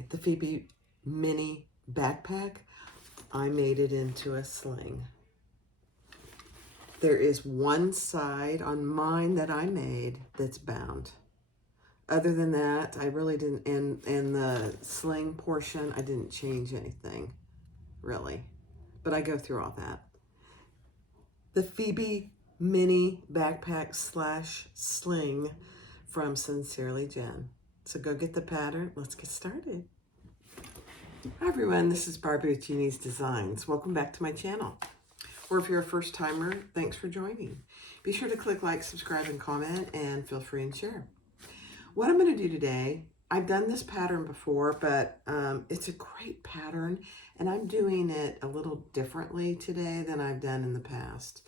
Okay, the Phoebe mini backpack, I made it into a sling. There is one side on mine that I made that's bound. Other than that, I really didn't, in the sling portion, I didn't change anything, really. But I go through all that. The Phoebe mini backpack slash sling from Sincerely Jen. So go get the pattern. Let's get started. Hi everyone, this is Barbie with Jeannie's Designs. Welcome back to my channel. Or if you're a first timer, thanks for joining. Be sure to click like, subscribe, and comment, and feel free and share. What I'm going to do today, I've done this pattern before, but it's a great pattern, and I'm doing it a little differently today than I've done in the past.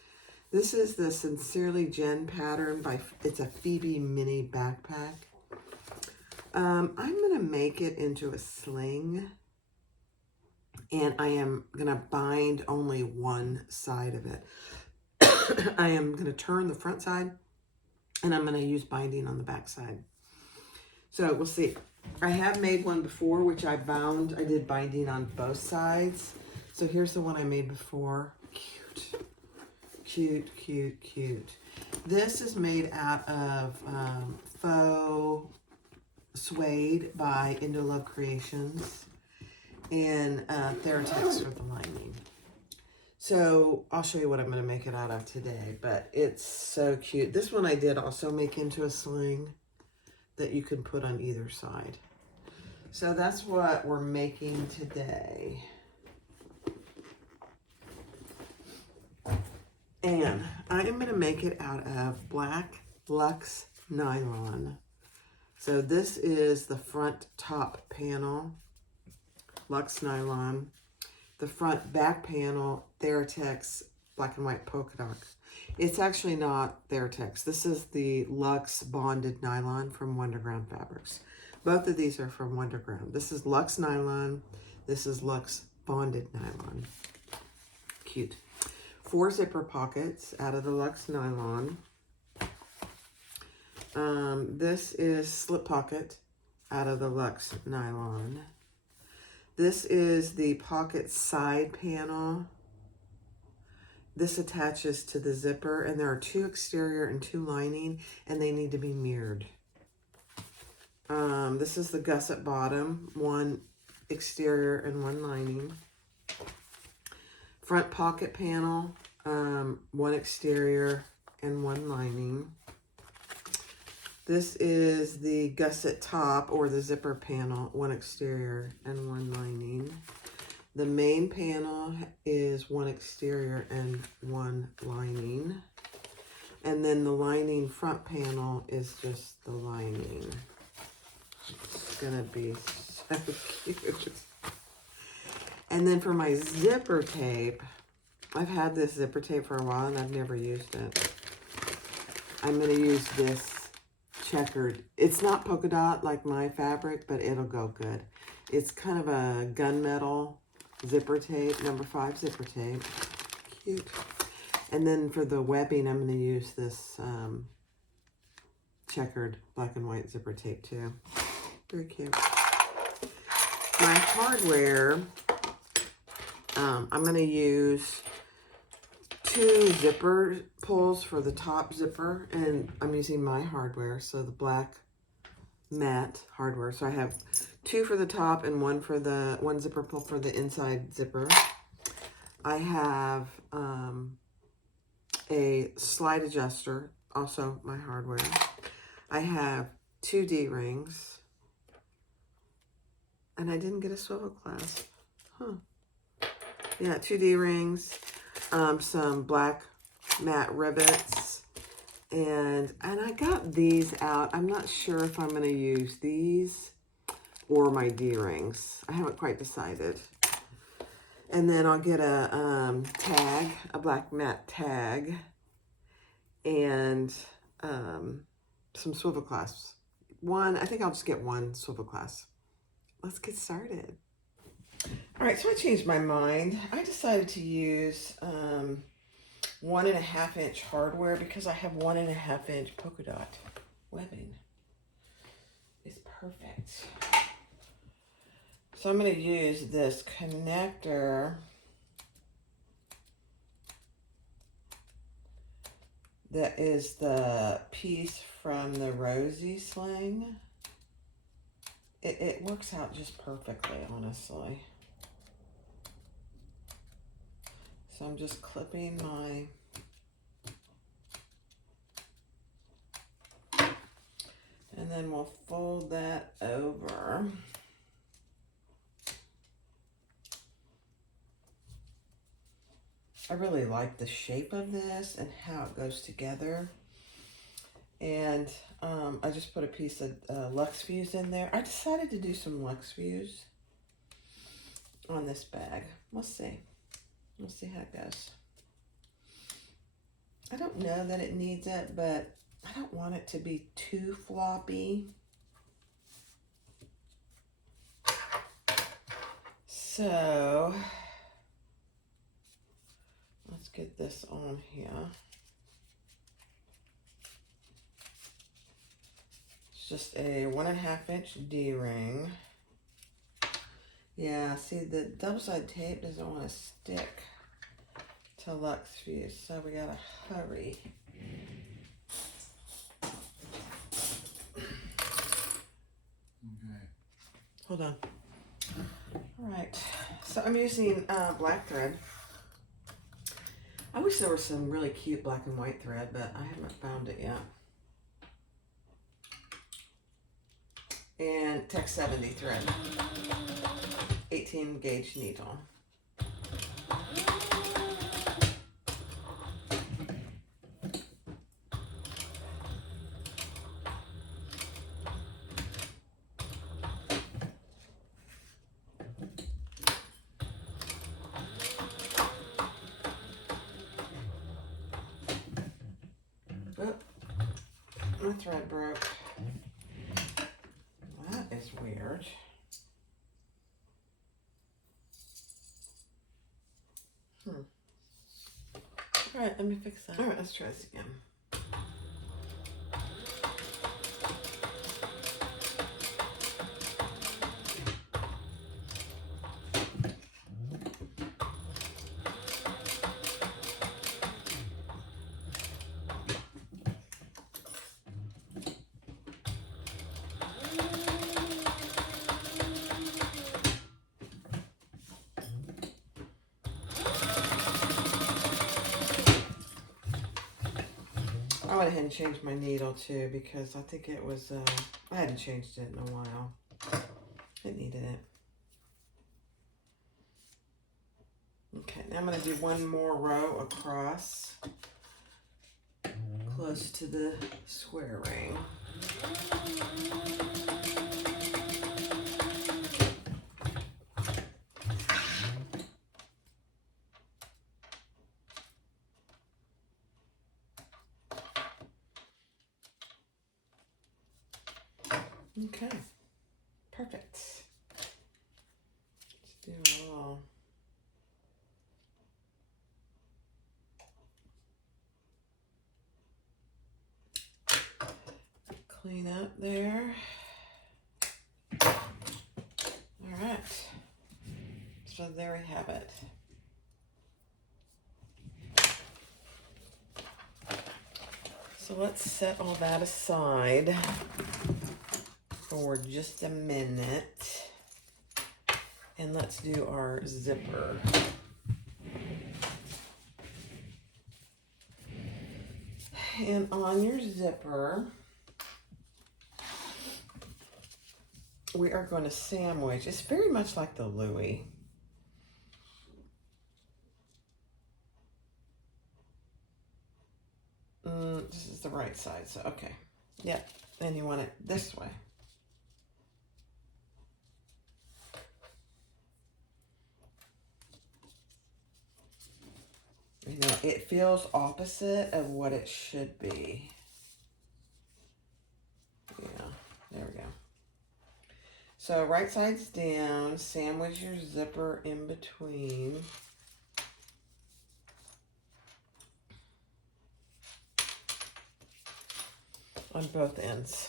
This is the Sincerely Jen pattern it's a Phoebe mini backpack. I'm going to make it into a sling, and I am going to bind only one side of it. I am going to turn the front side, and I'm going to use binding on the back side. So we'll see. I have made one before, which I did binding on both sides. So here's the one I made before. Cute. Cute, cute, cute. This is made out of faux suede by Indolove Creations and Theratex for the lining. So I'll show you what I'm going to make it out of today, but it's so cute. This one I did also make into a sling that you can put on either side. So that's what we're making today. And I am going to make it out of black luxe nylon. So this is the front top panel, luxe nylon. The front back panel, Theratex black and white polka dot. It's actually not Theratex. This is the Luxe Bonded Nylon from Wonderground Fabrics. Both of these are from Wonderground. This is Luxe Nylon. This is Luxe Bonded Nylon. Cute. 4 zipper pockets out of the Luxe Nylon. This is slip pocket out of the Luxe Nylon. This is the pocket side panel. This attaches to the zipper, and there are 2 exterior and 2 lining, and they need to be mirrored. This is the gusset bottom, 1 exterior and 1 lining. Front pocket panel, 1 exterior and 1 lining. This is the gusset top or the zipper panel, 1 exterior and 1 lining. The main panel is 1 exterior and 1 lining. And then the lining front panel is just the lining. It's gonna be so cute. And then for my zipper tape, I've had this zipper tape for a while and I've never used it. I'm gonna use this checkered. It's not polka dot like my fabric, but it'll go good. It's kind of a gunmetal zipper tape, number 5 zipper tape. Cute. And then for the webbing, I'm going to use this checkered black and white zipper tape too. Very cute. My hardware, I'm going to use 2 zipper pulls for the top zipper, and I'm using my hardware, so the black matte hardware. So I have 2 for the top and 1 for the 1 zipper pull for the inside zipper. I have a slide adjuster, also my hardware. I have 2 D-rings, and I didn't get a swivel clasp. Yeah, 2 D-rings, some black matte rivets, and I got these out. I'm not sure if I'm going to use these or my D-rings. I haven't quite decided. And then I'll get a tag, a black matte tag, and some swivel clasps. I think I'll just get 1 swivel clasp. Let's get started. All right, so I changed my mind. I decided to use 1.5 inch hardware because I have 1.5 inch polka dot webbing. It's perfect. So I'm going to use this connector that is the piece from the Rosie sling. It works out just perfectly, honestly. So I'm just clipping my and then we'll fold that over. I really like the shape of this and how it goes together. And I just put a piece of Lux Fuse in there. I decided to do some Lux Fuse on this bag. We'll see. We'll see how it goes. I don't know that it needs it, but I don't want it to be too floppy. So let's get this on here. It's just a 1.5 inch D-ring. Yeah, see, the double-sided tape doesn't want to stick to Lux Fuse, so we gotta hurry. Okay. Hold on. All right, so I'm using black thread. I wish there was some really cute black and white thread, but I haven't found it yet. And Tech 70 thread, 18 gauge needle. Oh, my thread broke. That is weird. All right, let me fix that. All right, let's try this again. I went ahead and changed my needle too because I think it was, I hadn't changed it in a while. It needed it. Okay, now I'm going to do one more row across close to the square ring. Okay, perfect. Let's do it all. Clean up there. All right, so there we have it. So let's set all that aside for just a minute. And let's do our zipper. And on your zipper, we are going to sandwich. It's very much like the Louis. This is the right side, so okay. Yep, and you want it this way. You know, it feels opposite of what it should be. Yeah, there we go. So right side's down, sandwich your zipper in between. On both ends.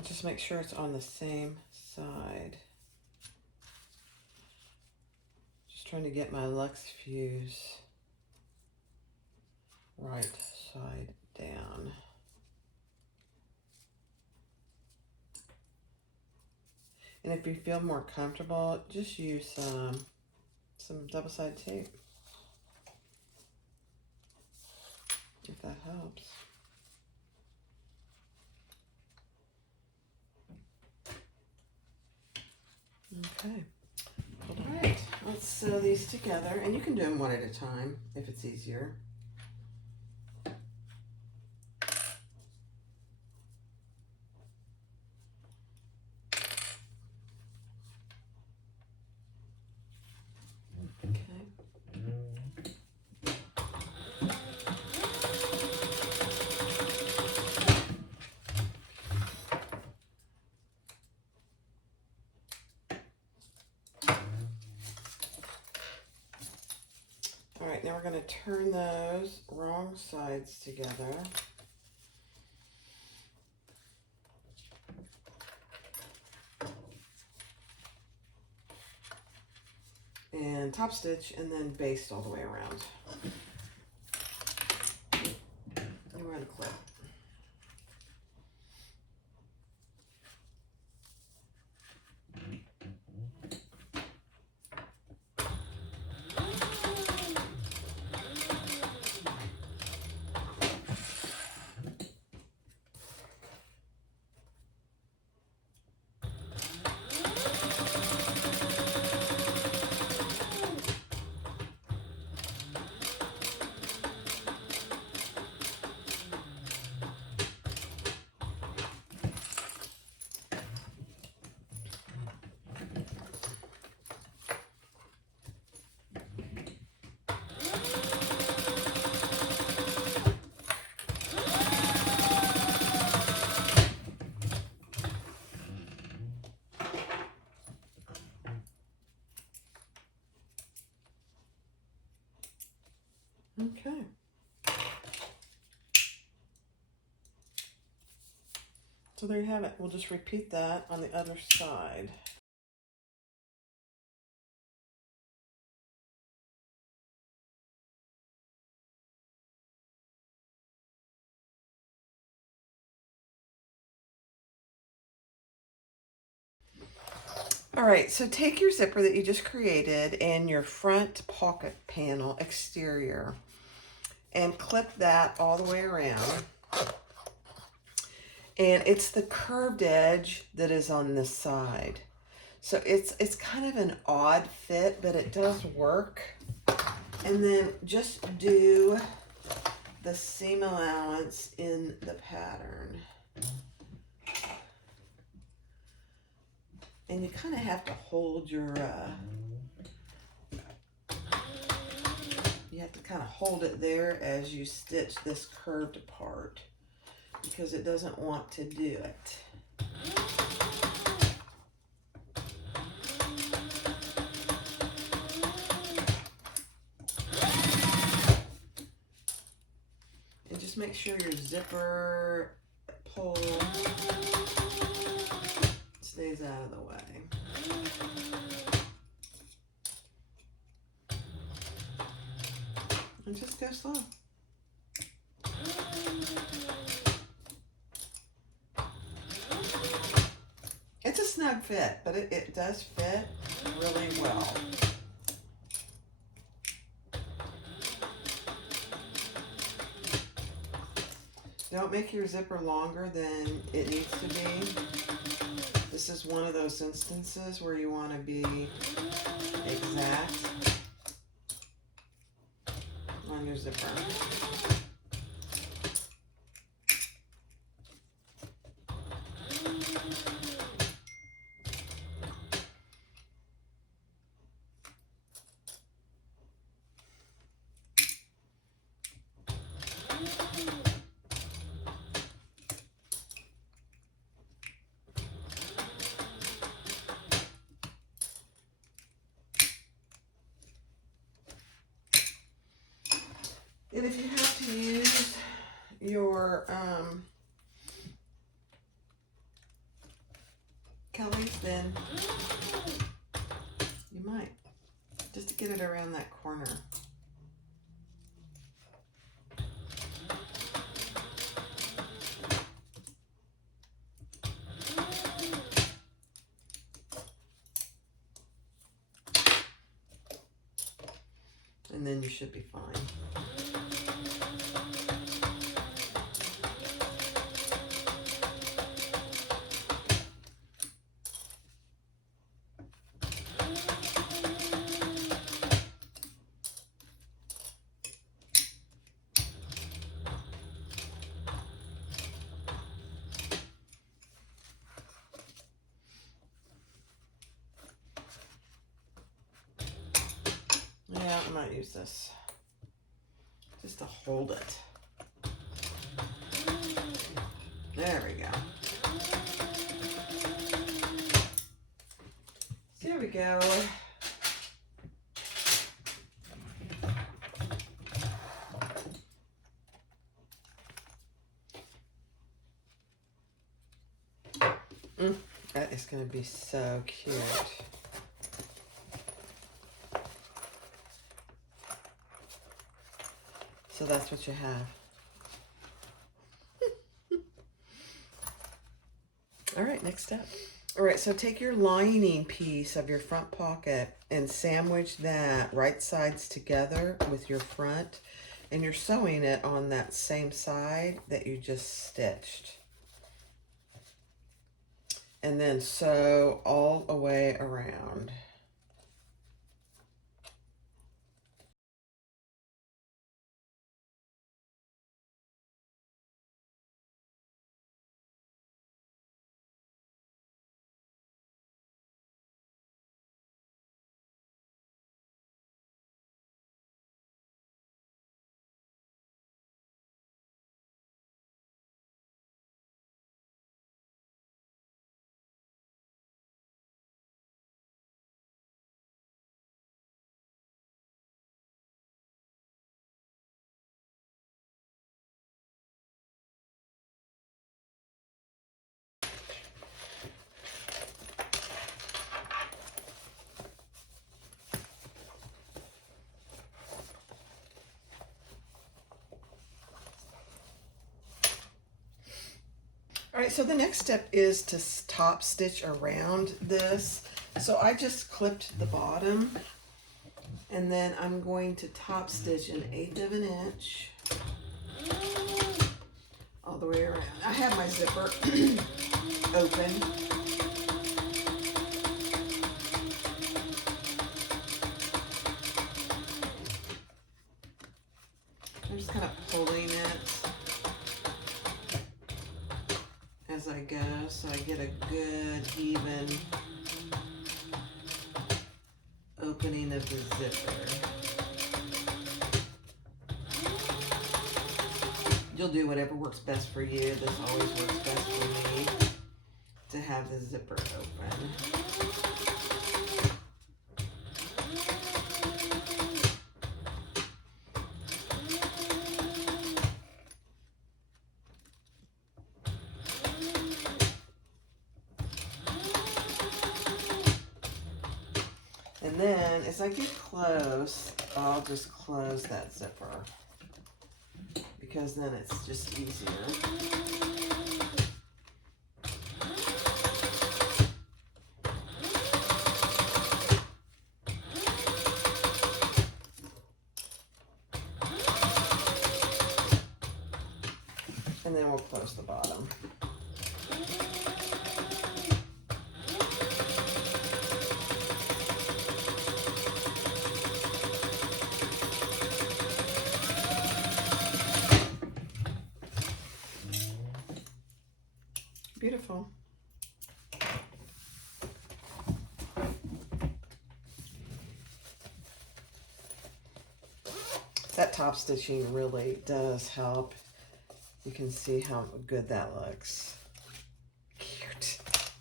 And just make sure it's on the same side. Just trying to get my Lux Fuse right side down. And if you feel more comfortable, just use some double-sided tape, if that helps. Okay. All right, let's sew these together, and you can do them one at a time if it's easier. All right, now we're going to turn those wrong sides together. And top stitch and then baste all the way around. And we're going to clip. Okay. So there you have it. We'll just repeat that on the other side. All right, so take your zipper that you just created and your front pocket panel exterior and clip that all the way around. And it's the curved edge that is on this side. So it's kind of an odd fit, but it does work. And then just do the seam allowance in the pattern. And you kind of have to hold your, you have to kind of hold it there as you stitch this curved part because it doesn't want to do it. And just make sure your zipper pull stays out of the way. And just go slow. It's a snug fit, but it does fit really well. Don't make your zipper longer than it needs to be. This is one of those instances where you want to be exact on your zipper. And if you have to use your spin? You might, just to get it around that corner. And then you should be fine. Yeah, I might use this just to hold it. There we go. There we go. That is going to be so cute. So that's what you have. All right, next step. All right, so take your lining piece of your front pocket and sandwich that right sides together with your front, and you're sewing it on that same side that you just stitched. And then sew all the way around. All right, so the next step is to top stitch around this. So I just clipped the bottom, and then I'm going to top stitch 1/8 of an inch all the way around. I have my zipper open. I'm just kind of pulling it as I go, so I get a good even opening of the zipper. You'll do whatever works best for you. This always works best for me, to have the zipper open. And then as I get close, I'll just close that zipper, because then it's just easier. And then we'll close the bottom. Beautiful. That top stitching really does help. You can see how good that looks. Cute.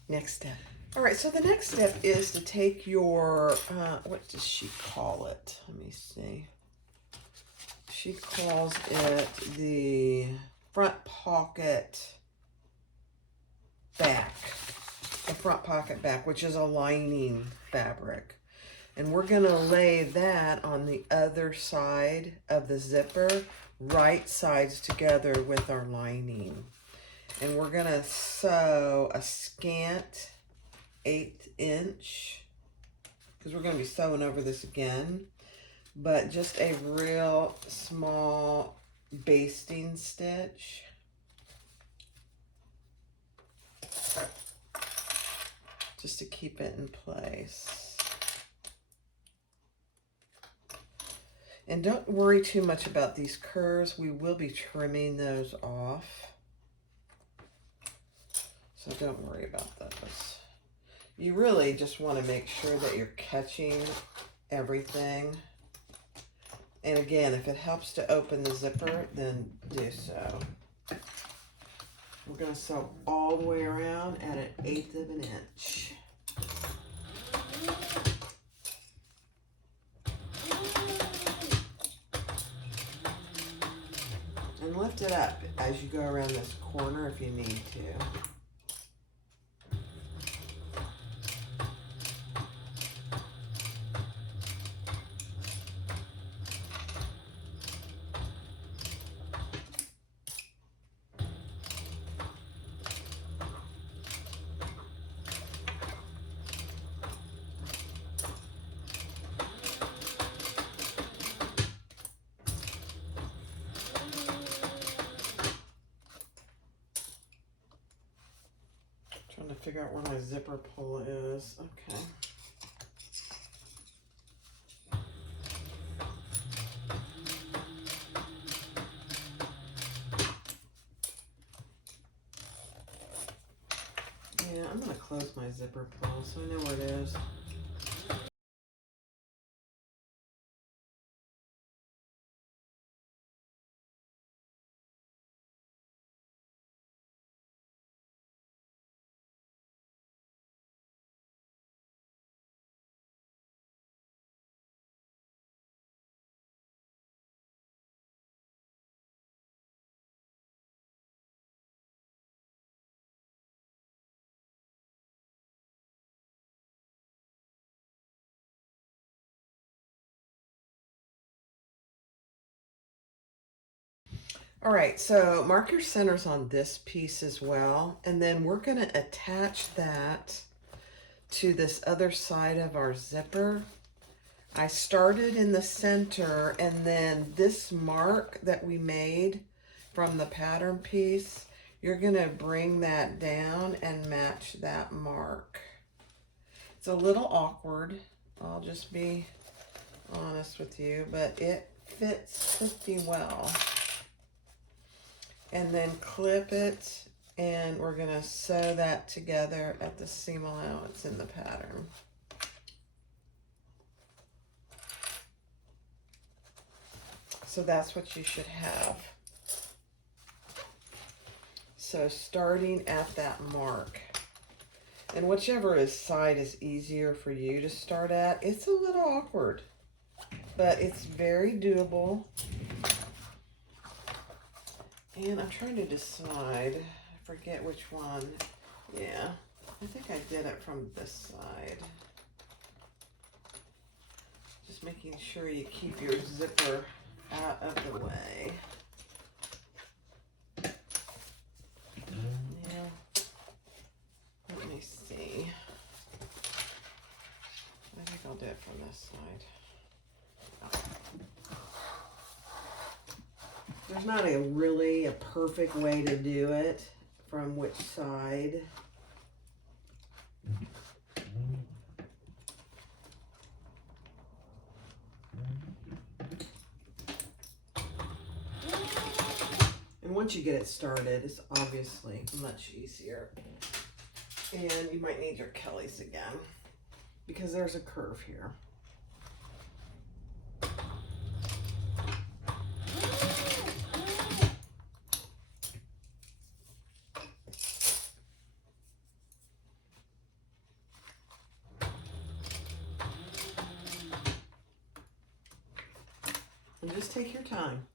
Next step. All right, so the next step is to take your, what does she call it? Let me see. She calls it the front pocket back. the front pocket back, which is a lining fabric. And we're gonna lay that on the other side of the zipper, right sides together with our lining. And we're gonna sew a scant 1/8 inch, because we're gonna be sewing over this again, but just a real small basting stitch. Just to keep it in place. And don't worry too much about these curves. We will be trimming those off. So don't worry about those. You really just want to make sure that you're catching everything. And again, if it helps to open the zipper, then do so. We're going to sew all the way around at 1/8 of an inch. And lift it up as you go around this corner if you need to. Trying to figure out where my zipper pull is. Okay. Yeah, I'm going to close my zipper pull so I know where it is. All right, so mark your centers on this piece as well, and then we're going to attach that to this other side of our zipper. I started in the center, and then this mark that we made from the pattern piece, you're going to bring that down and match that mark. It's a little awkward, I'll just be honest with you, but it fits pretty well. And then clip it, and we're gonna sew that together at the seam allowance in the pattern. So that's what you should have. So starting at that mark, and whichever side is easier for you to start at, it's a little awkward, but it's very doable. And I'm trying to decide, I forget which one. Yeah, I think I did it from this side. Just making sure you keep your zipper out of the way. Yeah, let me see. I think I'll do it from this side. There's not a perfect way to do it from which side. And once you get it started, it's obviously much easier. And you might need your Kellys again because there's a curve here. And just take your time.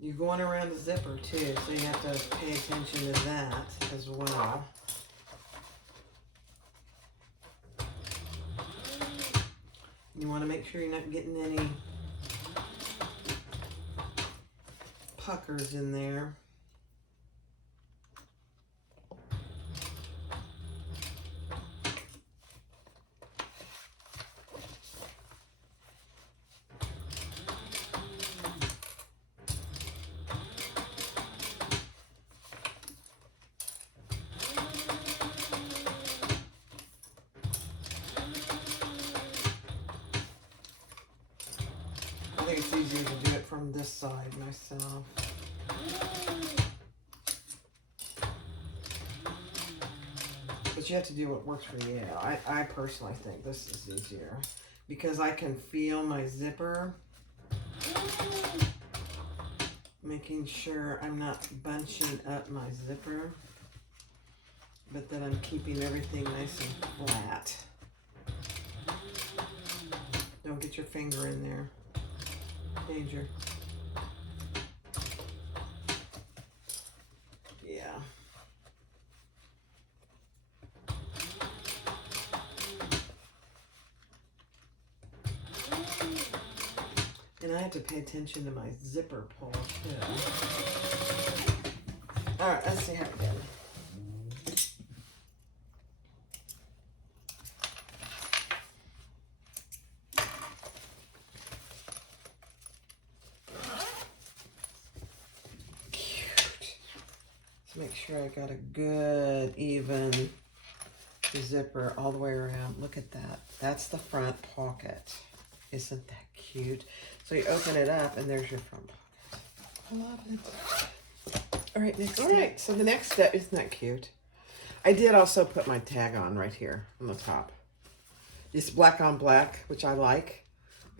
You're going around the zipper too, so you have to pay attention to that as well. You want to make sure you're not getting any puckers in there. I think it's easier to do it from this side myself. But you have to do what works for you. I personally think this is easier because I can feel my zipper, making sure I'm not bunching up my zipper, but that I'm keeping everything nice and flat. Don't get your finger in there. Danger. Yeah. And I have to pay attention to my zipper pull too. All right, let's see how it goes. Make sure I got a good, even zipper all the way around. Look at that. That's the front pocket. Isn't that cute? So you open it up, and there's your front pocket. I love it. All right, next. All right, so the next step, isn't that cute? I did also put my tag on right here on the top. It's black on black, which I like,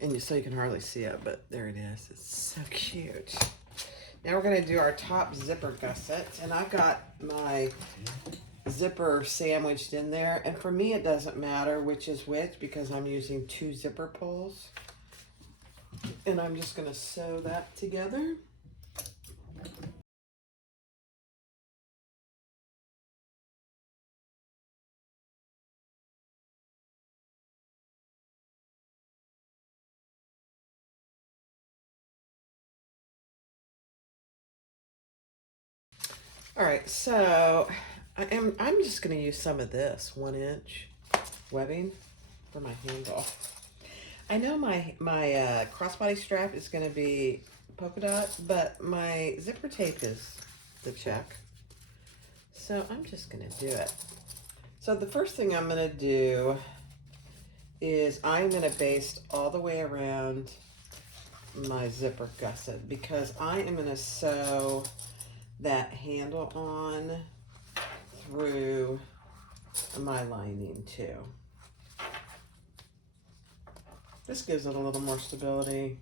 and so you can hardly see it, but there it is. It's so cute. Now we're going to do our top zipper gusset, and I've got my zipper sandwiched in there, and for me it doesn't matter which is which because I'm using 2 zipper pulls, and I'm just going to sew that together. All right, so I'm just going to use some of this 1-inch webbing for my handle. I know my crossbody strap is going to be polka dot, but my zipper tape is the check. So I'm just going to do it. So the first thing I'm going to do is I'm going to baste all the way around my zipper gusset because I am going to sew that handle on through my lining too. This gives it a little more stability.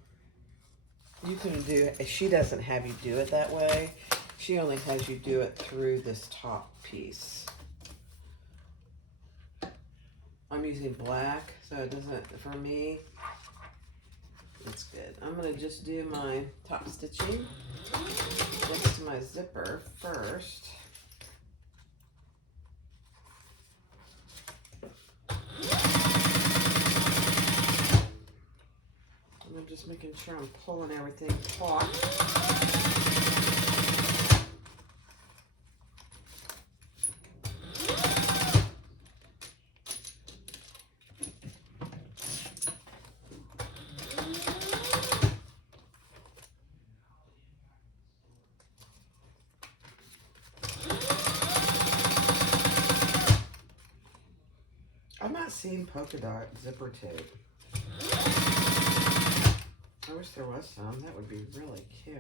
You can do, she doesn't have you do it that way. She only has you do it through this top piece. I'm using black, so it doesn't, for me, it's good. I'm gonna just do my top stitching next to my zipper first. And I'm just making sure I'm pulling everything taut. I'm not seeing polka dot zipper tape. I wish there was some. That would be really cute.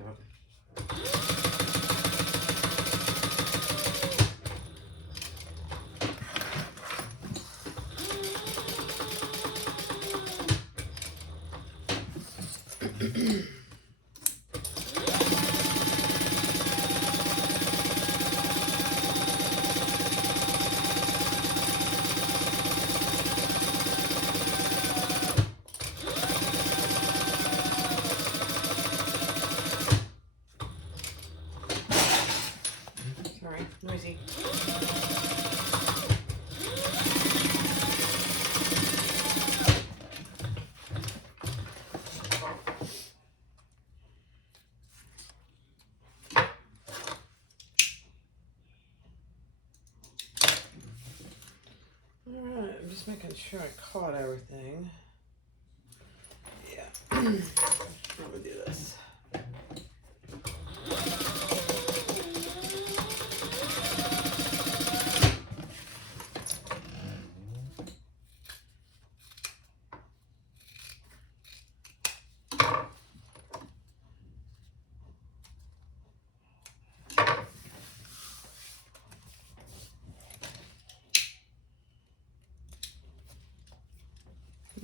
Sorry, noisy. making sure I caught everything. Yeah. I'm gonna do this.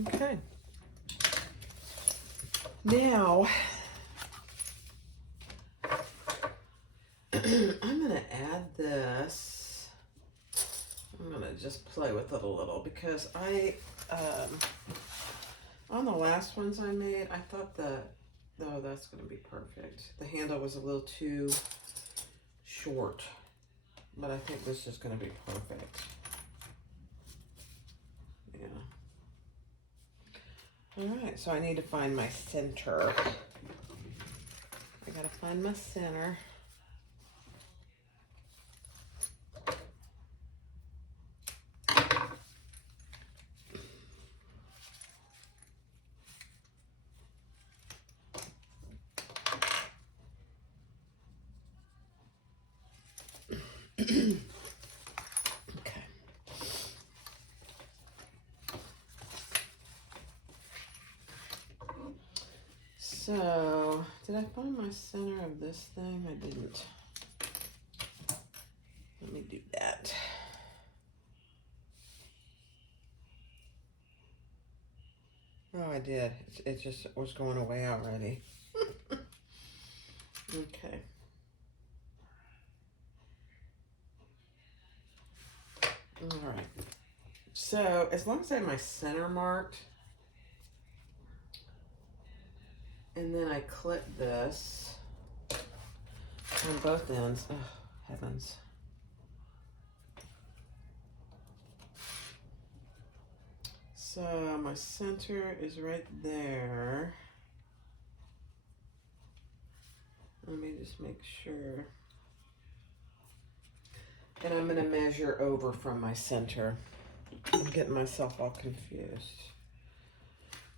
Okay. Now, I'm going to add this. I'm going to just play with it a little because on the last ones I made, I thought oh, that's going to be perfect. The handle was a little too short, but I think this is going to be perfect. Yeah. All right, so I need to find my center. I gotta find my center. Okay. So, did I find my center of this thing? I didn't. Let me do that. Oh, I did. It just was going away already. Okay. All right. So, as long as I have my center marked, and then I clip this on both ends. Oh, heavens. So, my center is right there. Let me just make sure. And I'm going to measure over from my center. I'm getting myself all confused.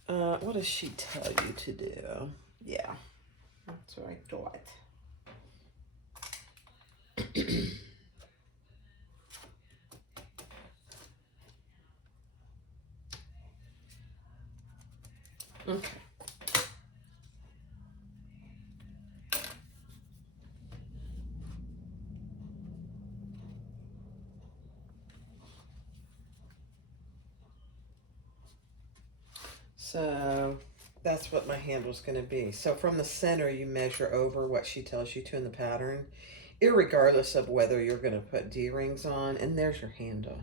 What does she tell you to do? Yeah, that's what I thought. Okay. So that's what my handle's going to be. So from the center, you measure over what she tells you to in the pattern, irregardless of whether you're going to put D-rings on. And there's your handle.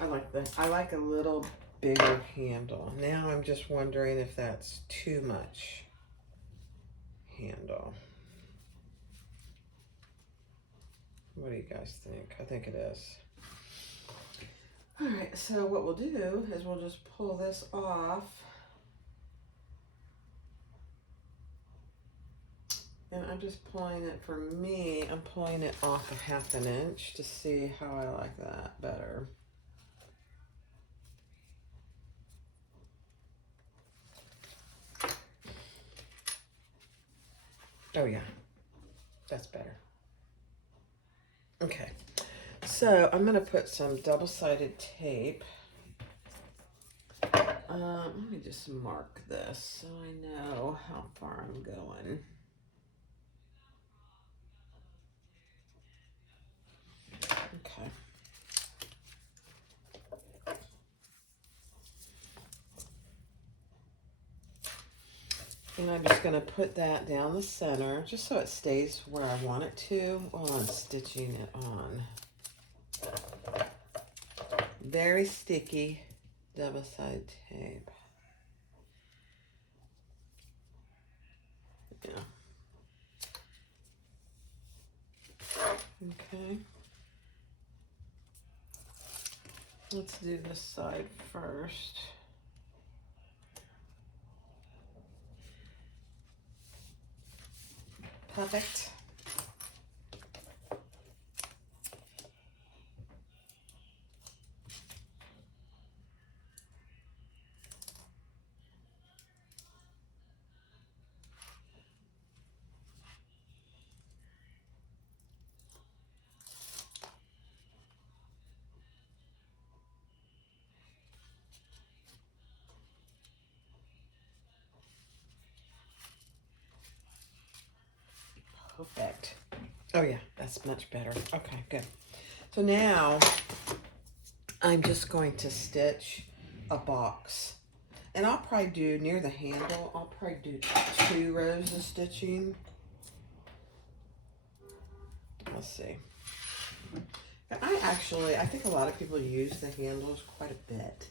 I like that. I like a little bigger handle. Now I'm just wondering if that's too much handle. What do you guys think? I think it is. All right, so what we'll do is we'll just pull this off. And I'm just pulling it, for me, I'm pulling it off 1/2 inch to see how I like that better. Oh yeah, that's better. Okay, so I'm gonna put some double-sided tape. Let me just mark this so I know how far I'm going. Okay. And I'm just going to put that down the center just so it stays where I want it to while I'm stitching it on. Very sticky double-sided tape. Yeah. Okay. Let's do this side first. Perfect. Perfect. Oh yeah, that's much better. Okay, good. So now I'm just going to stitch a box. And I'll probably do near the handle, I'll probably do 2 rows of stitching. Let's see. I think a lot of people use the handles quite a bit.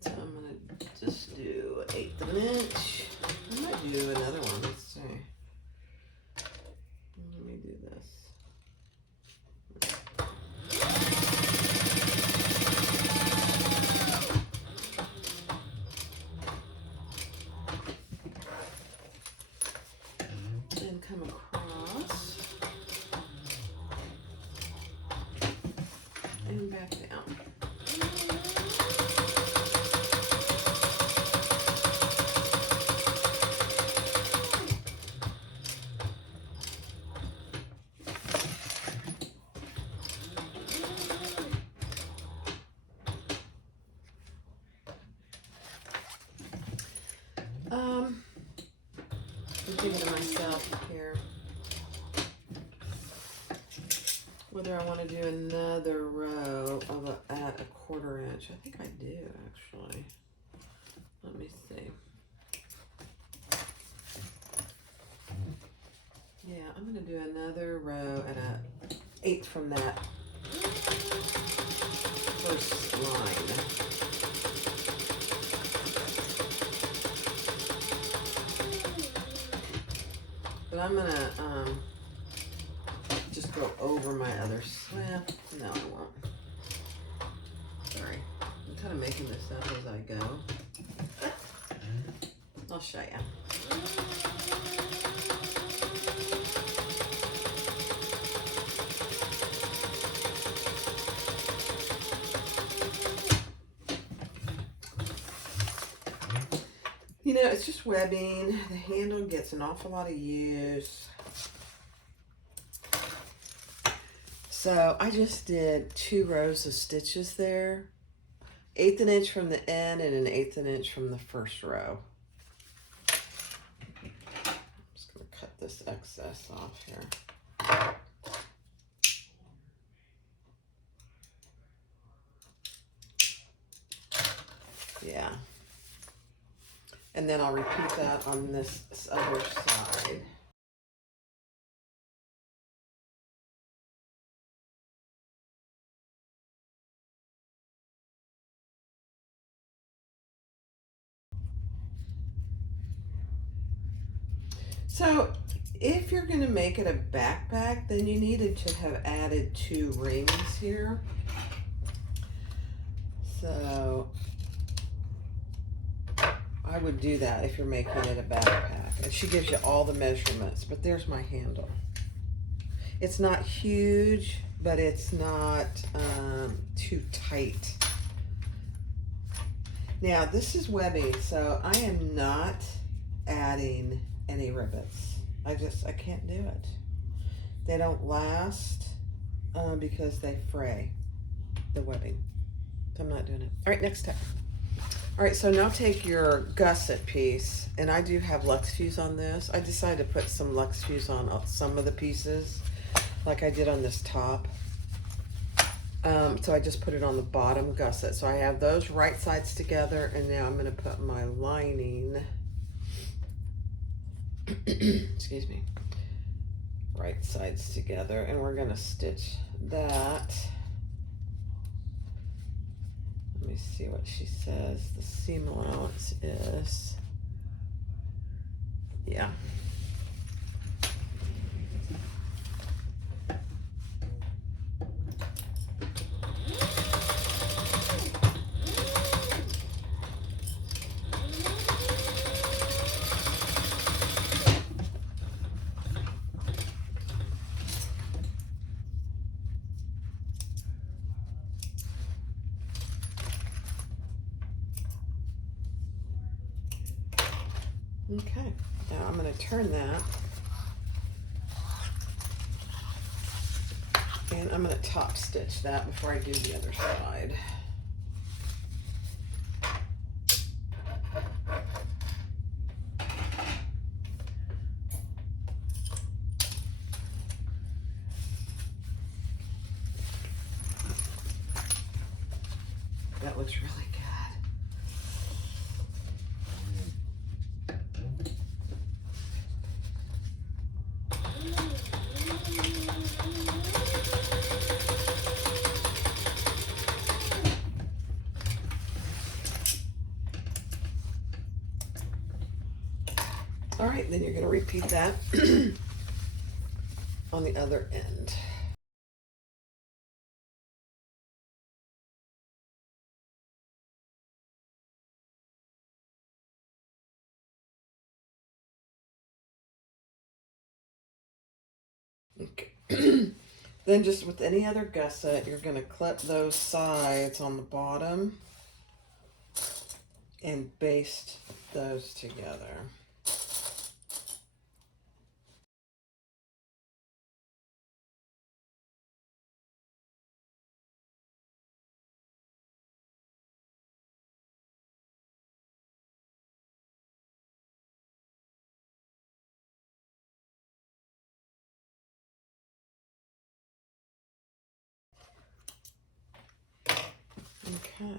So I'm gonna just do 1/8 of an inch. I might do another one, let's see. Let me do this. And come across and back down. I'm thinking to myself here whether I want to do another row of at a 1/4 inch. I think I do actually. Let me see. Yeah, I'm going to do another row at a 1/8 from that first line. But I'm gonna just go over my other slip. No, I won't. Sorry. I'm kind of making this up as I go. I'll show you. You know, it's just webbing. The handle gets an awful lot of use. So I just did 2 rows of stitches there. 1/8 an inch from the end and an 1/8 an inch from the first row. I'm just going to cut this excess off here. Yeah. And then I'll repeat that on this other side. So if you're going to make it a backpack, then you needed to have added 2 rings here. So I would do that if you're making it a backpack. And she gives you all the measurements, but there's my handle. It's not huge, but it's not too tight. Now this is webbing, so I am not adding any rivets. I can't do it. They don't last because they fray the webbing. So I'm not doing it. All right, next step. All right, so now take your gusset piece, and I do have Lux Fuse on this. I decided to put some Lux Fuse on some of the pieces, like I did on this top. So I just put it on the bottom gusset. So I have those right sides together, and now I'm going to put my lining, excuse me, right sides together, and we're going to stitch that. Let me see what she says the seam allowance is. Yeah. Okay, now I'm going to turn that, and I'm going to top stitch that before I do the other side. that looks really good. All right, then you're going to repeat that on the other end. Okay. Then just with any other gusset, you're going to clip those sides on the bottom and baste those together. Okay.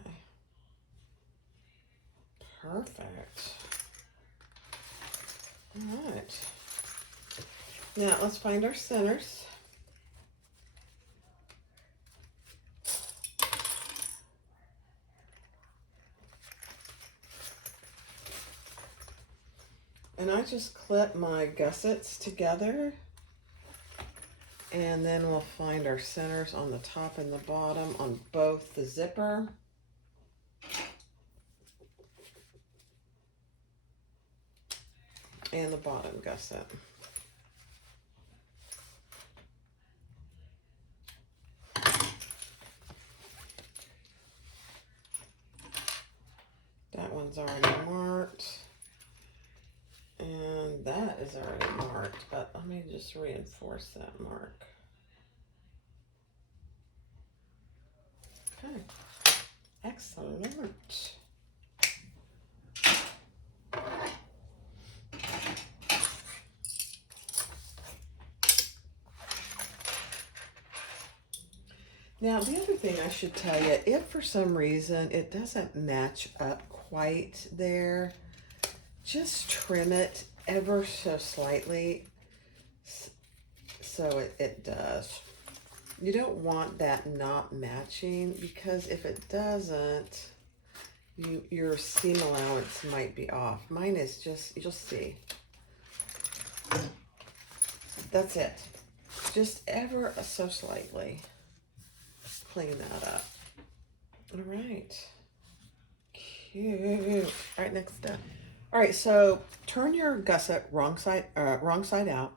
Perfect. All right. Now let's find our centers. And I just clip my gussets together, and then we'll find our centers on the top and the bottom on both the zipper and the bottom gusset. That one's already marked. And that is already marked, but let me just reinforce that mark. Okay, excellent. Now, the other thing I should tell you, if for some reason it doesn't match up quite there, just trim it ever so slightly so it does. You don't want that not matching, because if it doesn't, your seam allowance might be off. Mine is just, you'll see. That's it. Just ever so slightly. Clean that up. All right. Cute. All right, next step. All right, so turn your gusset wrong side out,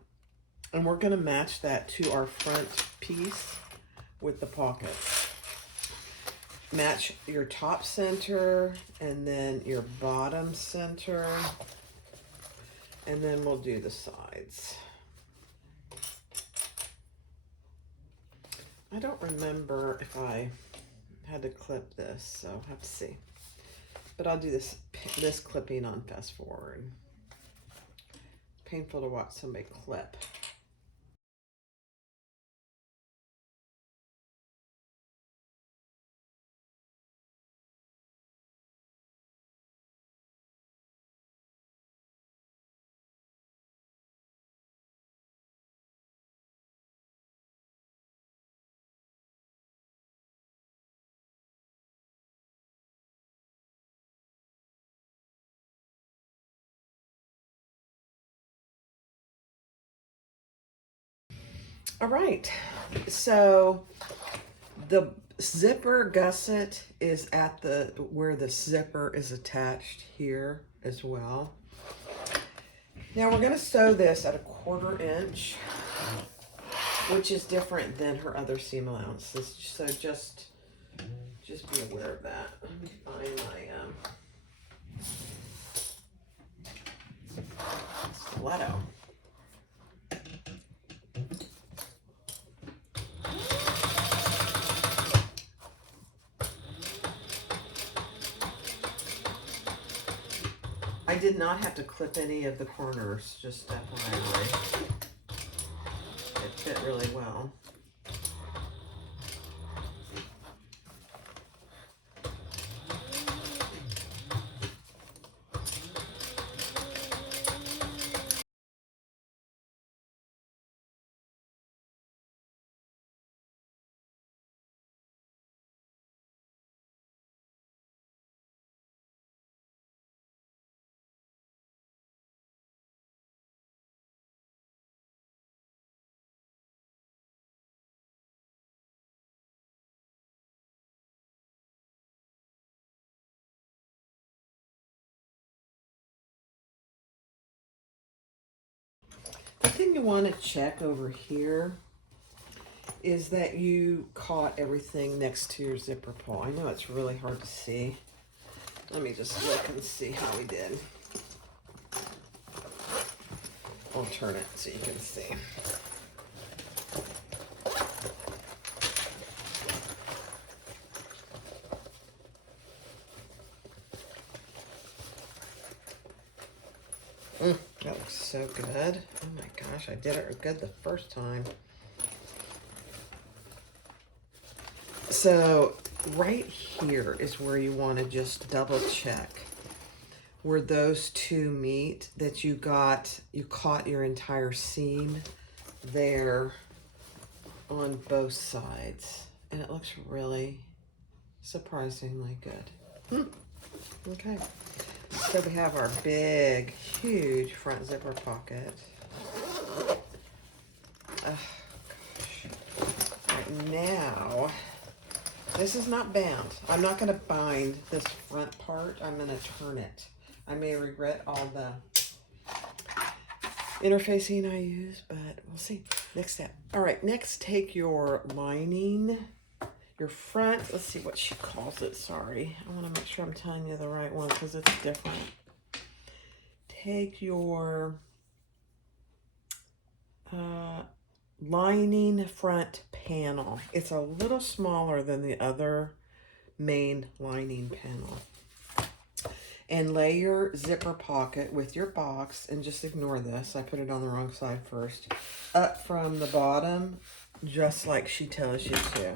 and we're gonna match that to our front piece with the pockets. Match your top center and then your bottom center, and then we'll do the sides. I don't remember if I had to clip this, so I'll have to see. But I'll do this clipping on fast forward. Painful to watch somebody clip. All right, so the zipper gusset is at where the zipper is attached here as well. Now we're gonna sew this at a 1/4 inch, which is different than her other seam allowances. So just be aware of that. Let me find my stiletto. I did not have to clip any of the corners, just FYI. It fit really well. The thing you want to check over here is that you caught everything next to your zipper pull. I know it's really hard to see. Let me just look and see how we did. I'll turn it so you can see. That looks so good. Oh my gosh, I did it good the first time. So right here is where you want to just double check where those two meet, that you caught your entire seam there on both sides. And it looks really surprisingly good. Okay. So we have our big, huge front zipper pocket. Oh, gosh. Right now, this is not bound. I'm not going to bind this front part. I'm going to turn it. I may regret all the interfacing I use, but we'll see. Next step. All right, next take your lining, your front. Let's see what she calls it. Sorry. I want to make sure I'm telling you the right one because it's different. Take your lining front panel. It's a little smaller than the other main lining panel. And lay your zipper pocket with your box, and just ignore this. I put it on the wrong side first. Up from the bottom, just like she tells you to.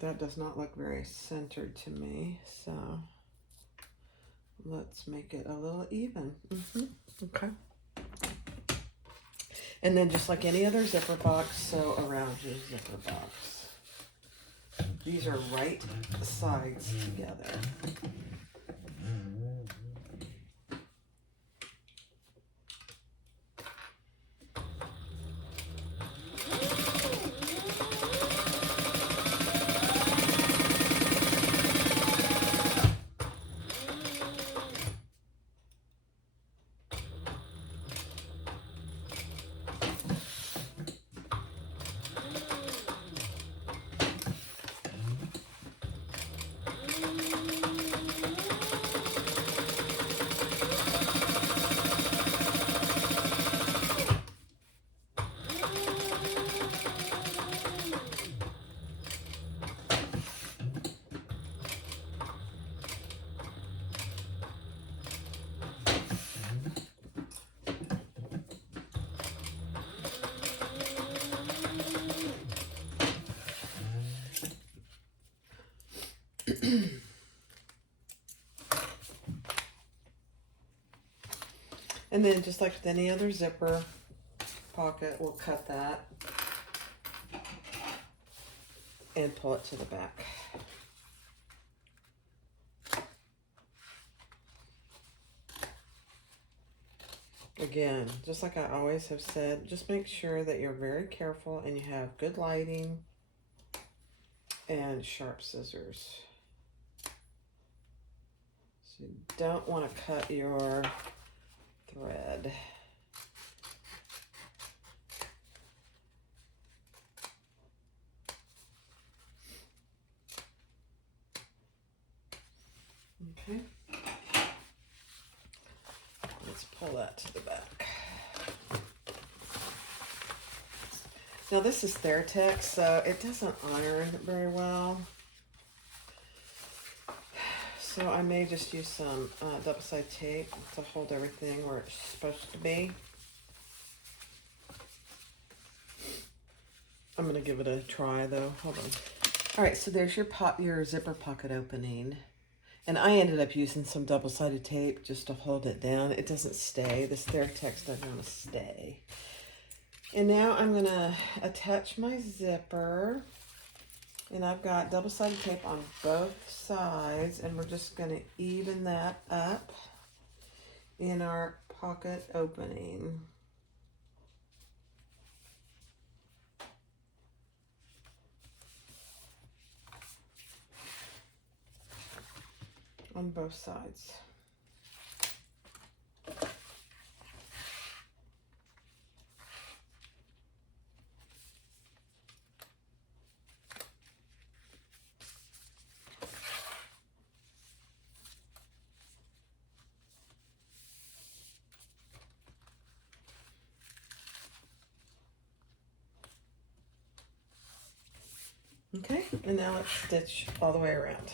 That does not look very centered to me, so let's make it a little even. Okay. And then just like any other zipper box, sew around your zipper box. These are right sides together. And then just like with any other zipper pocket, we'll cut that and pull it to the back. Again, just like I always have said, just make sure that you're very careful and you have good lighting and sharp scissors. So you don't want to cut your thread. Okay. Let's pull that to the back. Now this is Theratex, so it doesn't iron very well. So I may just use some double-sided tape to hold everything where it's supposed to be. I'm going to give it a try though. Hold on. All right, so there's your zipper pocket opening. And I ended up using some double-sided tape just to hold it down. It doesn't stay. This Theratex doesn't want to stay. And now I'm going to attach my zipper. And I've got double-sided tape on both sides, and we're just going to even that up in our pocket opening. On both sides. And now let's stitch all the way around.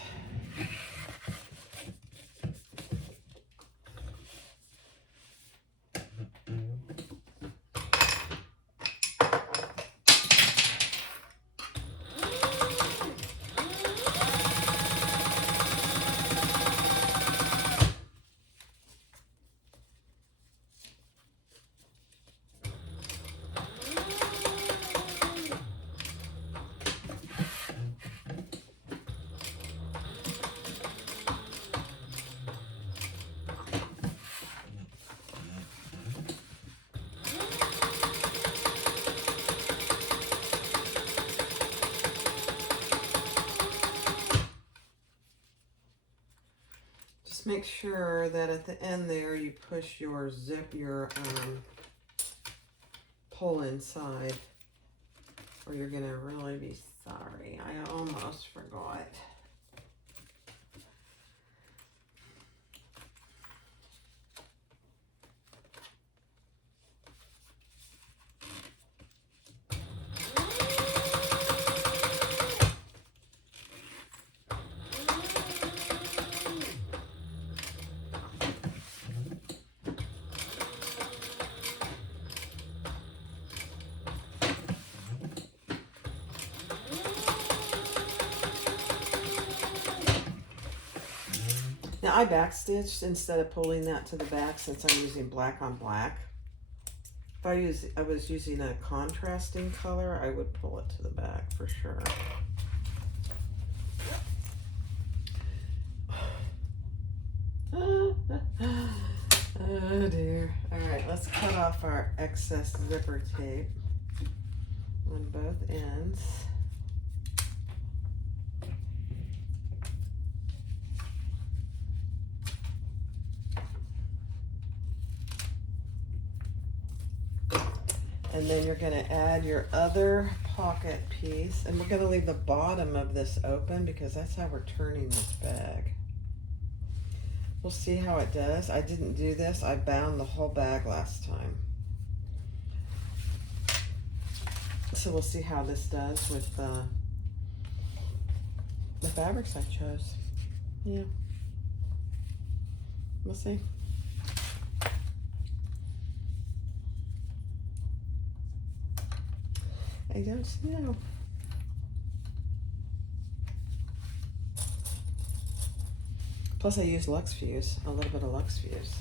Make sure that at the end there you push your pull inside, or you're gonna really be sorry. I almost forgot. Now I backstitched instead of pulling that to the back since I'm using black on black. If I was using a contrasting color, I would pull it to the back for sure. Oh dear. All right, let's cut off our excess zipper tape on both ends. And then you're going to add your other pocket piece, and we're going to leave the bottom of this open because that's how we're turning this bag. We'll see how it does. I didn't do this. I bound the whole bag last time. So we'll see how this does with the fabrics I chose. Yeah. We'll see. I don't know. Plus I use Lux Fuse, a little bit of Lux Fuse.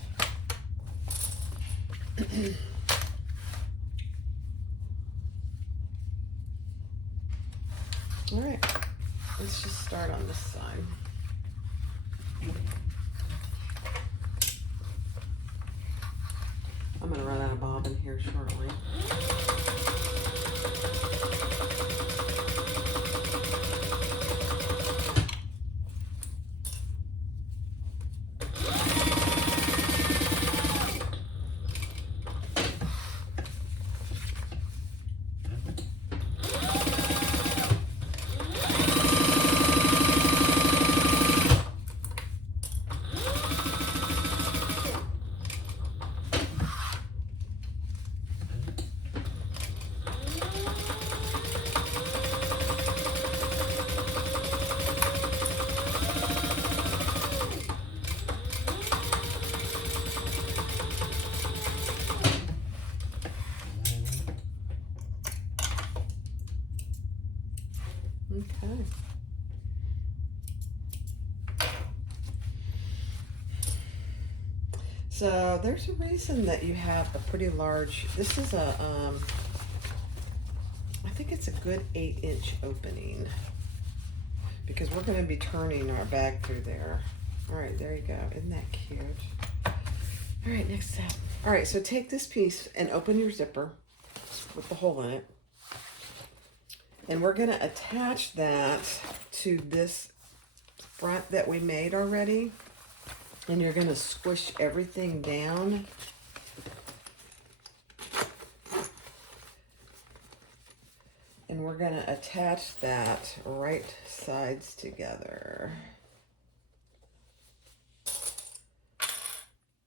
All right, let's just start on this side. I'm gonna run out of bobbin here shortly. Okay. So there's a reason that you have a pretty large, this is a, I think it's a good 8-inch opening because we're going to be turning our bag through there. All right, there you go. Isn't that cute? All right, next step. All right, so take this piece and open your zipper with the hole in it. And we're going to attach that to this front that we made already. And you're going to squish everything down. And we're going to attach that right sides together.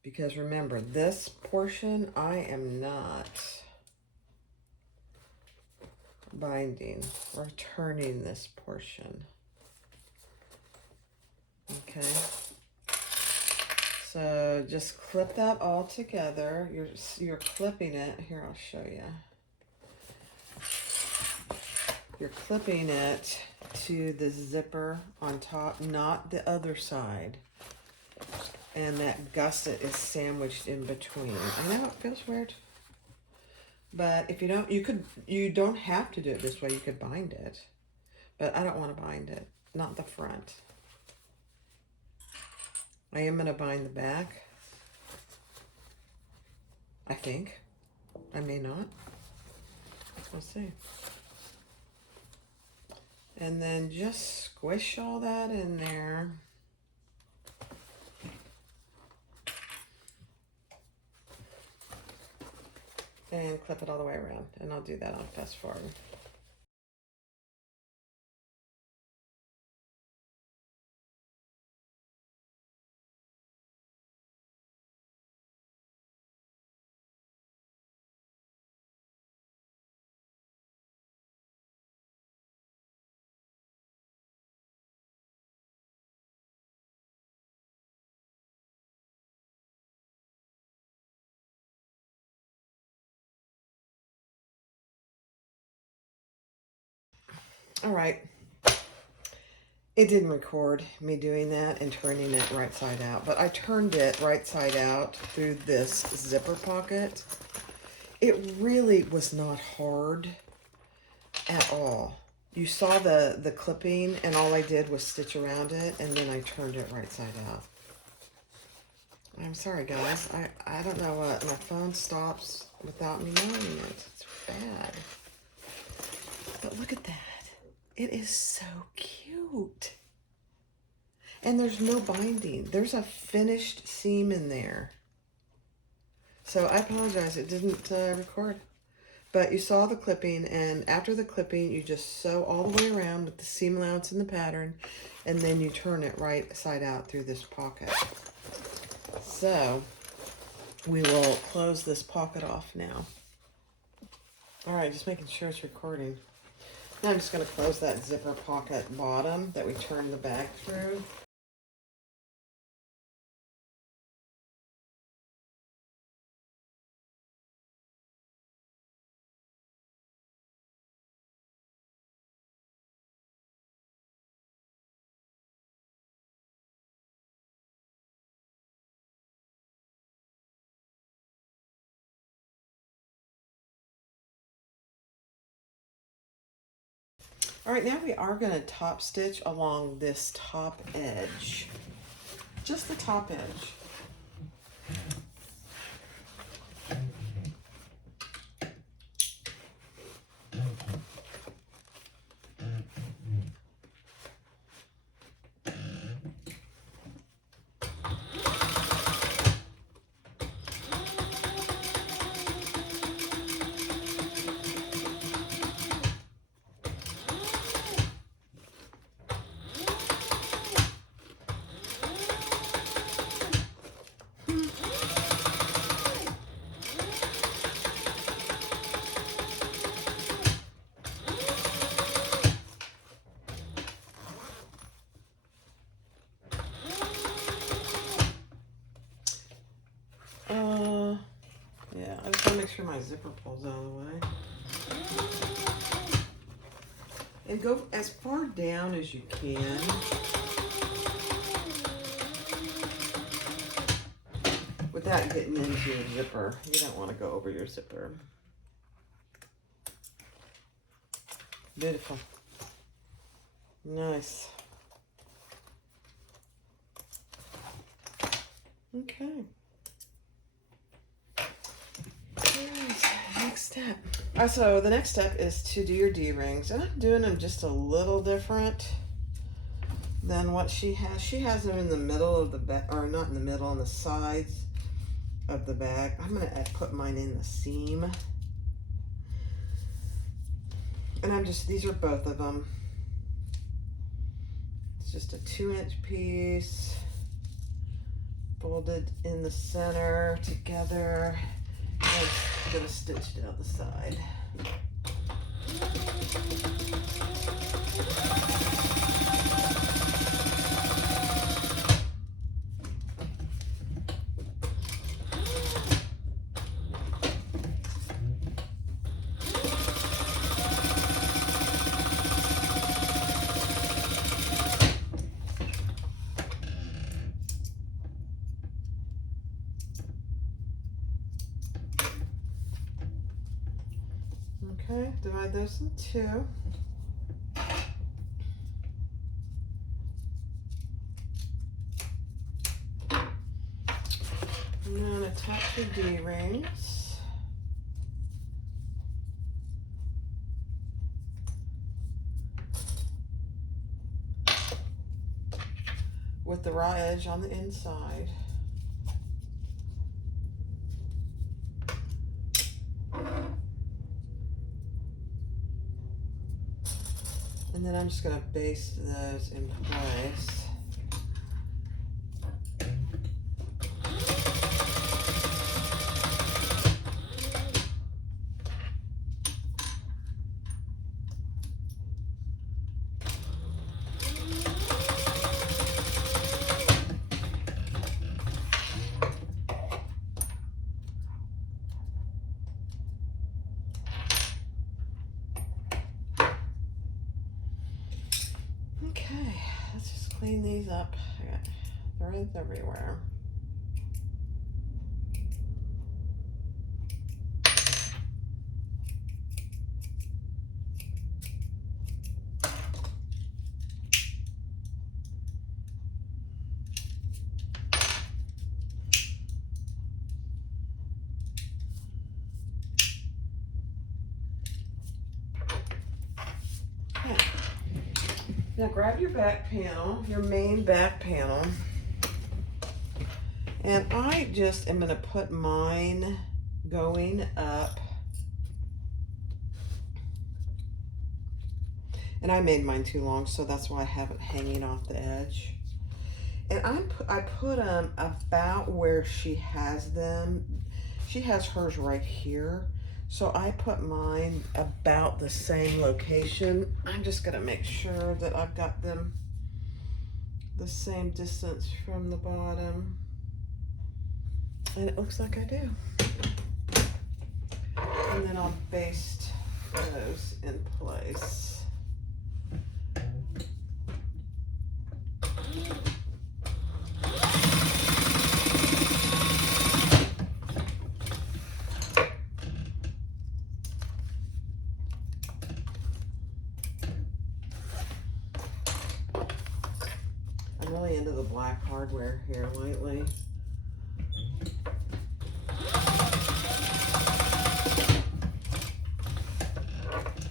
Because remember, this portion I am not binding. We're turning this portion. Okay. So just clip that all together. You're clipping it. Here, I'll show you. You're clipping it to the zipper on top, not the other side. And that gusset is sandwiched in between. I know it feels weird. But if you don't, you don't have to do it this way. You could bind it. But I don't want to bind it. Not the front. I am going to bind the back. I think. I may not. We'll see. And then just squish all that in there. And clip it all the way around. And I'll do that on fast forward. All right. It didn't record me doing that and turning it right side out, but I turned it right side out through this zipper pocket. It really was not hard at all. You saw the clipping, and all I did was stitch around it, and then I turned it right side out. I'm sorry, guys. I don't know what. My phone stops without me knowing it. It's bad. But look at that. It is so cute. And there's no binding. There's a finished seam in there. So I apologize, it didn't record. But you saw the clipping, and after the clipping, you just sew all the way around with the seam allowance in the pattern, and then you turn it right side out through this pocket. So we will close this pocket off now. All right, just making sure it's recording. Now I'm just going to close that zipper pocket bottom that we turned the bag through. All right, now we are going to top stitch along this top edge. Just the top edge. Yeah, I just want to make sure my zipper pulls out of the way. And go as far down as you can. Without getting into your zipper. You don't want to go over your zipper. Beautiful. Nice. Okay. Next step. So the next step is to do your D-rings, and I'm doing them just a little different than what she has. She has them in the middle of the bag, or not in the middle, on the sides of the bag. I'm going to put mine in the seam. And these are both of them. It's just a 2-inch piece, folded in the center together. I'm going to stitch down the side. Okay, divide those in two. I'm going to attach the D-rings. With the raw edge on the inside. And then I'm just going to baste those in place. Okay, let's just clean these up. I got threads everywhere. Okay. Now grab your back panel, your main back panel, and I just am going to put mine going up. And I made mine too long, so that's why I have it hanging off the edge. And I put them about where she has them. She has hers right here. So I put mine about the same location. I'm just gonna make sure that I've got them the same distance from the bottom. And it looks like I do. And then I'll baste those in place. I'm really into the black hardware here lately.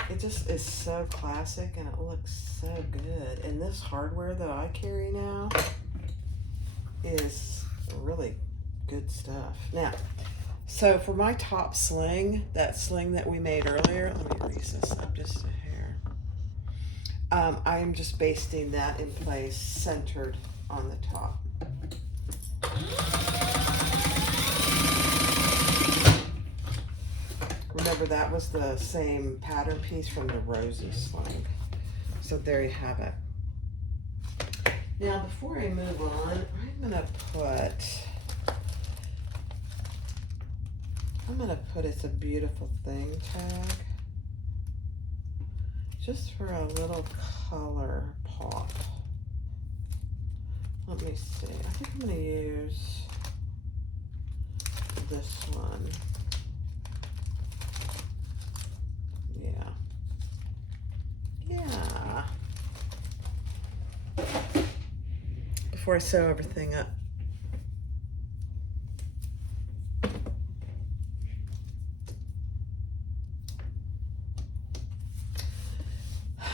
It just is so classic and it looks so good. And this hardware that I carry now is really good stuff. Now, so for my top sling, that sling that we made earlier, let me raise this up just a hair. I am just basting that in place, centered on the top. Remember, that was the same pattern piece from the Rosie sling. So there you have it. Now, before I move on, I'm gonna put It's a Beautiful Thing tag. Just for a little color pop. Let me see. I think I'm gonna use this one. Yeah. Before I sew everything up.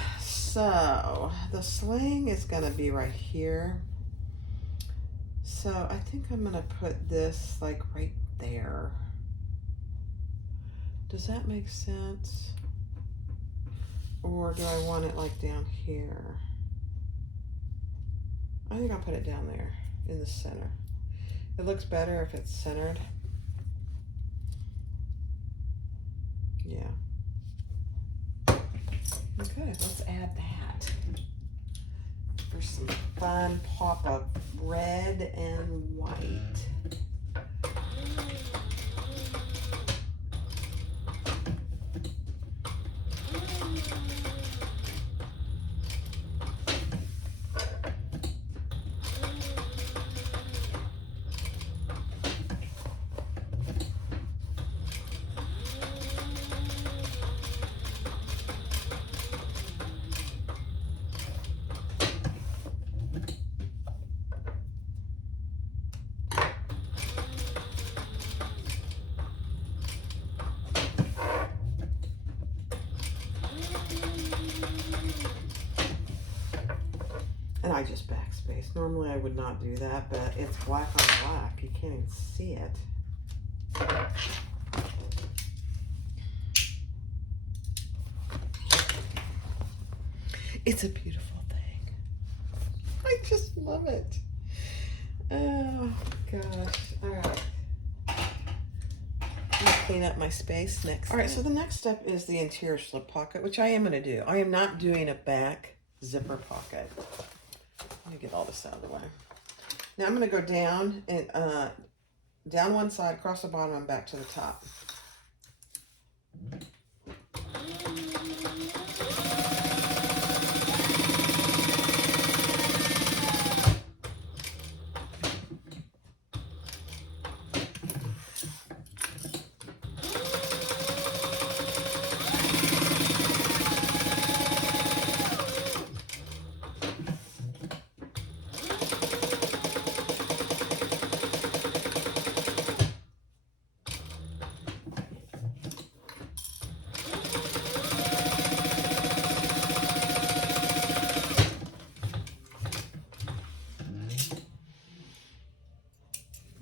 So the sling is gonna be right here. So I think I'm gonna put this like right there. Does that make sense? Or do I want it like down here? I think I'll put it down there in the center. It looks better if it's centered. Yeah. Okay, let's add that for some fun pop of red and white. And I just backspace. Normally I would not do that, but it's black on black. You can't even see it. It's a beautiful thing. I just love it. Oh gosh. All right. I'm gonna clean up my space next. All right, so the next step is the interior slip pocket, which I am gonna do. I am not doing a back zipper pocket. Let me get all this out of the way. Now I'm gonna go down and down one side, across the bottom, and back to the top.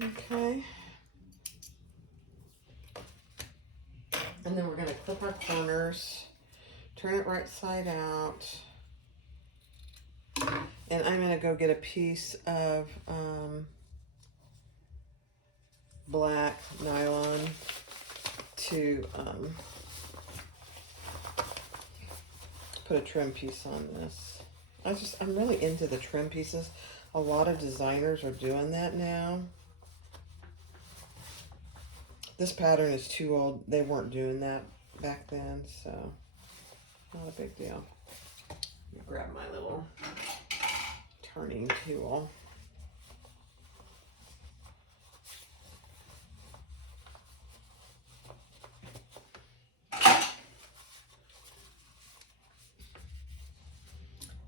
Okay. And then we're going to clip our corners, turn it right side out. And I'm going to go get a piece of black nylon to put a trim piece on this. I'm really into the trim pieces. A lot of designers are doing that now. This pattern is too old. They weren't doing that back then, so not a big deal. Let me grab my little turning tool.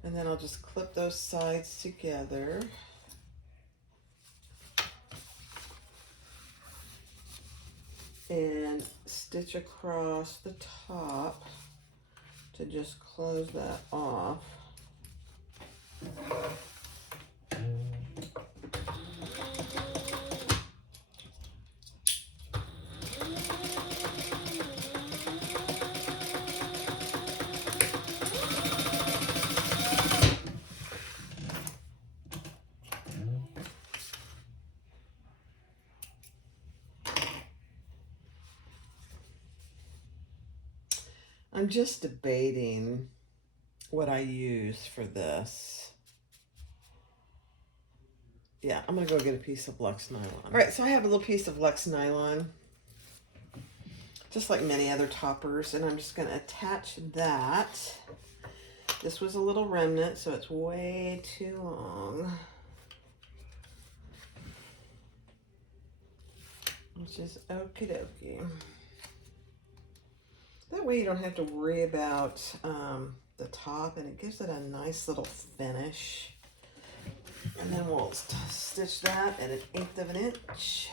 And then I'll just clip those sides together. And stitch across the top to just close that off. I'm just debating what I use for this. Yeah, I'm gonna go get a piece of Luxe nylon. All right, so I have a little piece of Luxe nylon, just like many other toppers, and I'm just gonna attach that. This was a little remnant, so it's way too long, which is okie dokie. That way you don't have to worry about the top, and it gives it a nice little finish. And then we'll stitch that at 1/8 of an inch.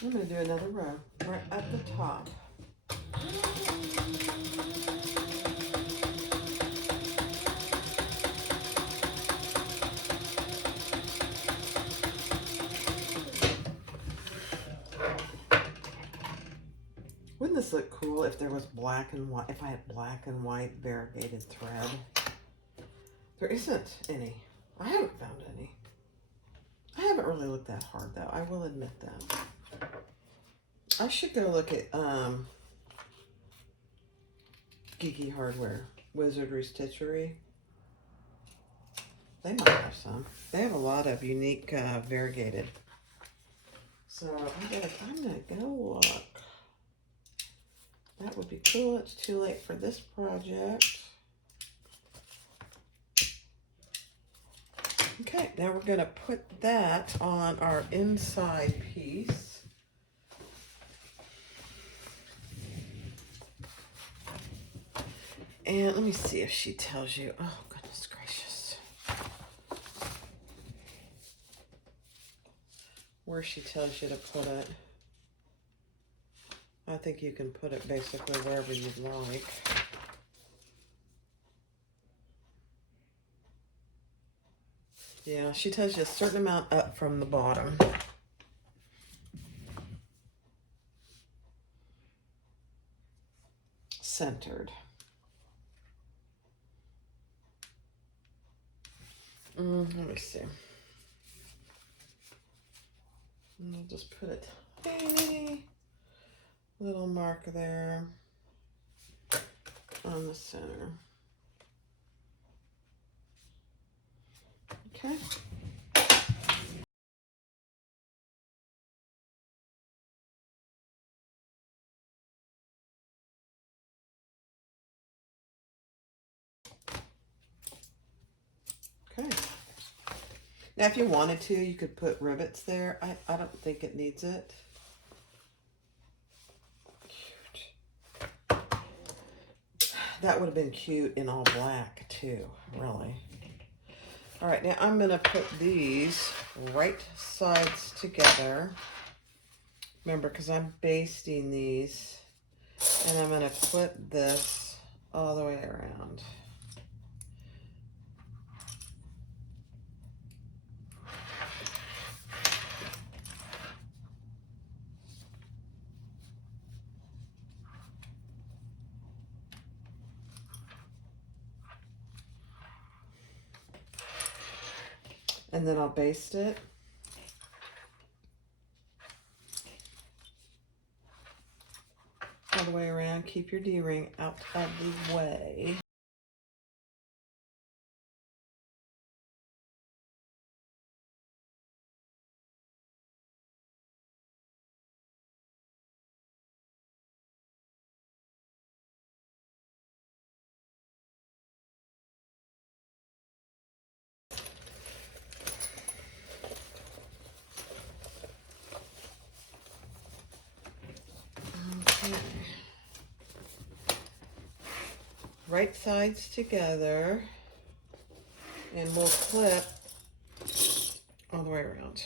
I'm going to do another row right at the top. this look cool if there was black and white, if I had black and white variegated thread. There isn't any. I haven't found any. I haven't really looked that hard though. I will admit that. I should go look at Geeky Hardware, Wizardry Stitchery. They might have some. They have a lot of unique variegated. So I'm gonna go look. That would be cool. It's too late for this project. Okay, now we're gonna put that on our inside piece. And let me see if she tells you. Oh, goodness gracious. Where she tells you to put it. I think you can put it basically wherever you'd like. Yeah, she tells you a certain amount up from the bottom. Centered. Let me see. I'll just put a tiny little mark there on the center. Okay. Okay. Now, if you wanted to, you could put rivets there. I don't think it needs it. Cute. That would have been cute in all black too, really. All right, now I'm gonna put these right sides together. Remember, because I'm basting these, and I'm gonna put this all the way around. And then I'll baste it. All the way around. Keep your D-ring out of the way. Right sides together, and we'll clip all the way around.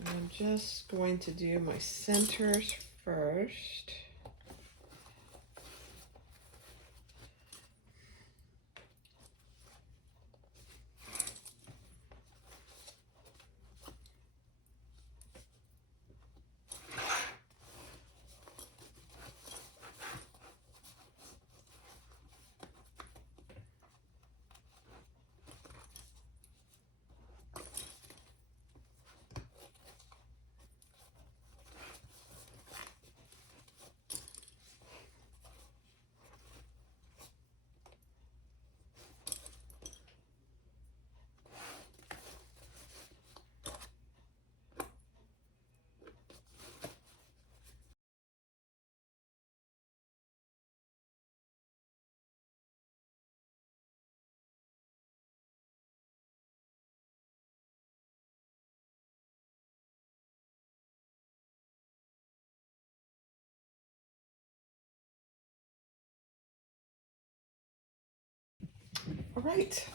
And I'm just going to do my centers first. All right.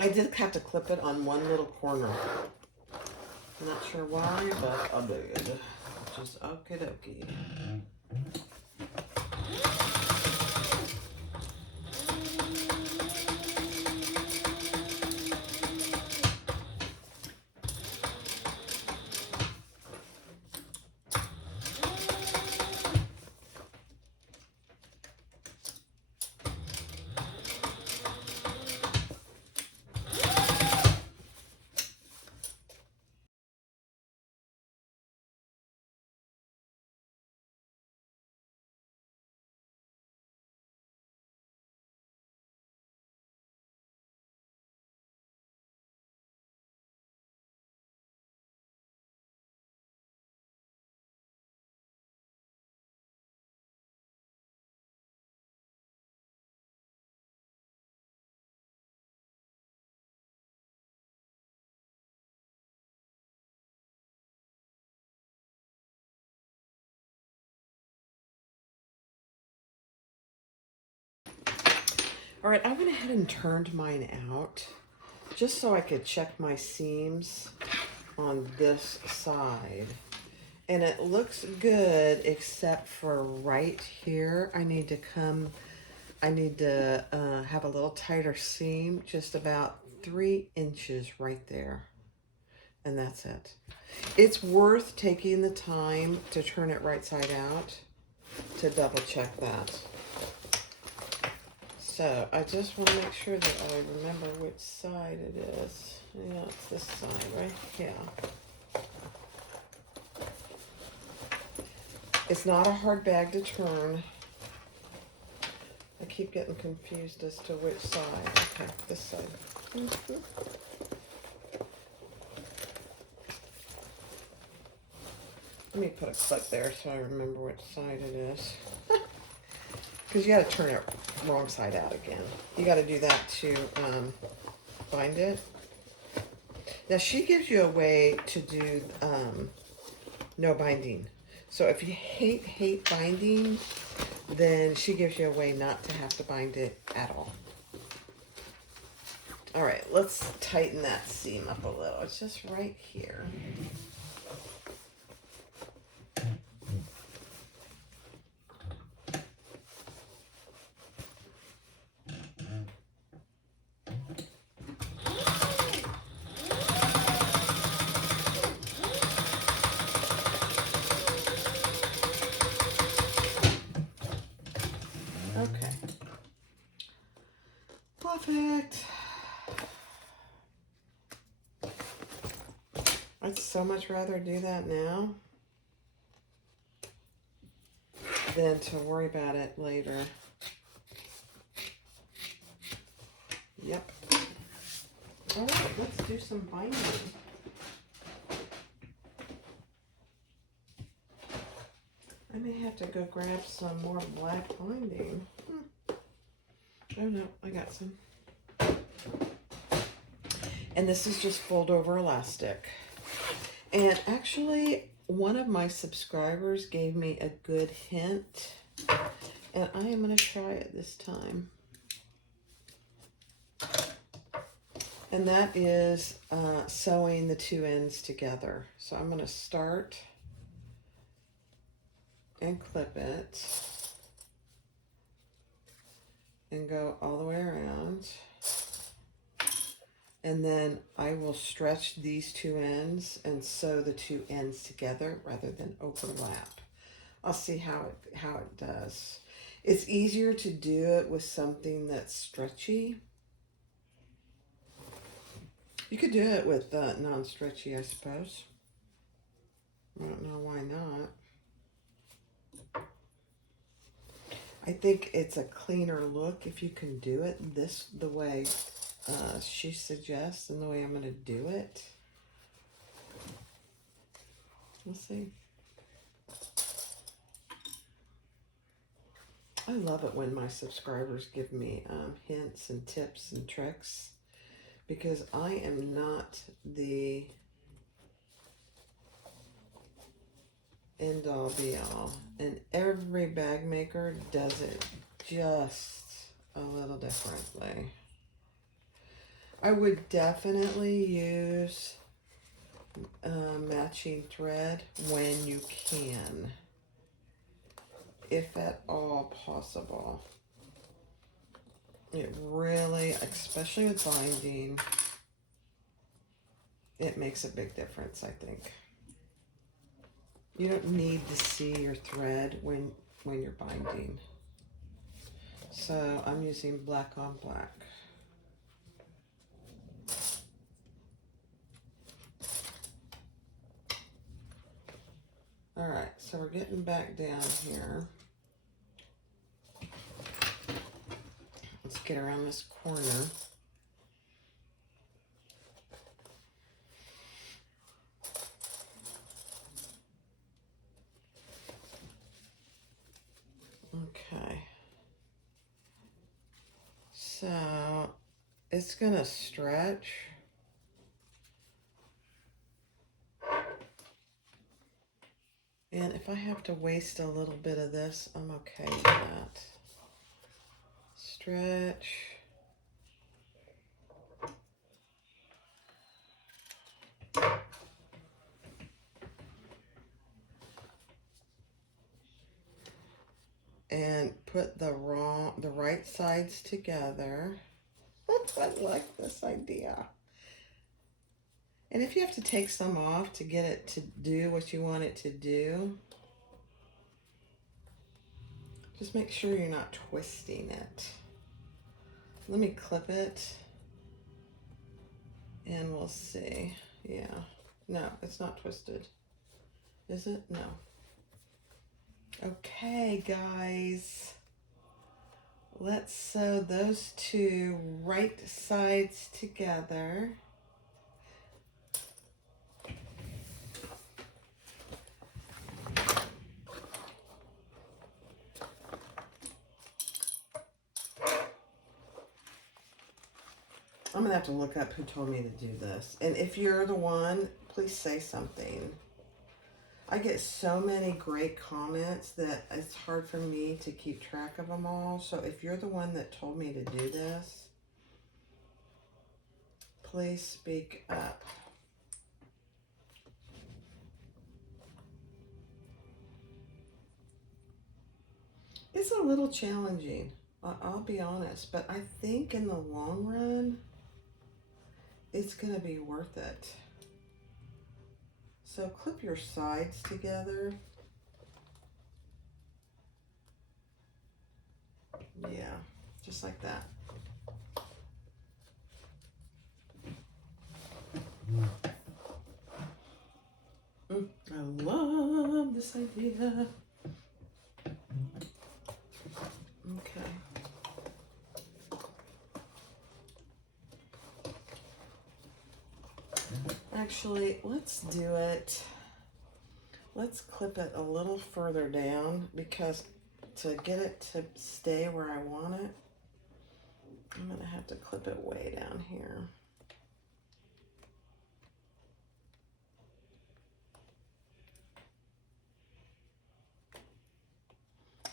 I did have to clip it on one little corner. I'm not sure why, but I did. Which is okie dokie. All right, I went ahead and turned mine out just so I could check my seams on this side. And it looks good except for right here. I need to have a little tighter seam, just about 3 inches right there. And that's it. It's worth taking the time to turn it right side out to double check that. So I just want to make sure that I remember which side it is. Yeah, it's this side, right? Yeah. It's not a hard bag to turn. I keep getting confused as to which side. Okay, this side. Let me put a clip there so I remember which side it is. Because you got to turn it wrong side out again. You got to do that to bind it. Now she gives you a way to do no binding. So if you hate binding, then she gives you a way not to have to bind it at all. All right, let's tighten that seam up a little. It's just right here. Okay. Perfect. I'd so much rather do that now than to worry about it later. Yep. All right, let's do some binding. I may have to go grab some more black binding. Oh no, I got some. And this is just fold over elastic. And actually, one of my subscribers gave me a good hint, and I am going to try it this time. And that is sewing the 2 ends together. So I'm going to start and clip it and go all the way around. And then I will stretch these 2 ends and sew the 2 ends together rather than overlap. I'll see how it does. It's easier to do it with something that's stretchy. You could do it with non-stretchy, I suppose. I don't know why not. I think it's a cleaner look if you can do it the way she suggests and the way I'm going to do it. We'll see. I love it when my subscribers give me hints and tips and tricks, because I am not the end all be all, and every bag maker does it just a little differently. I would definitely use matching thread when you can, if at all possible. It really, especially with binding, it makes a big difference, I think. You don't need to see your thread when you're binding. So I'm using black on black. All right, so we're getting back down here. Let's get around this corner. Okay. So it's gonna stretch. And if I have to waste a little bit of this, I'm okay with that. Stretch. and put the right sides together. I like this idea. And if you have to take some off to get it to do what you want it to do, just make sure you're not twisting it. Let me clip it and we'll see. Yeah, no, it's not twisted. Is it? No. Okay, guys. Let's sew those two right sides together. I'm gonna have to look up who told me to do this. And if you're the one, please say something. I get so many great comments that it's hard for me to keep track of them all. So if you're the one that told me to do this, please speak up. It's a little challenging, I'll be honest, but I think in the long run, it's gonna be worth it. So clip your sides together. Yeah, just like that. I love this idea. Okay. Actually, let's do it. Let's clip it a little further down because to get it to stay where I want it, I'm gonna have to clip it way down here.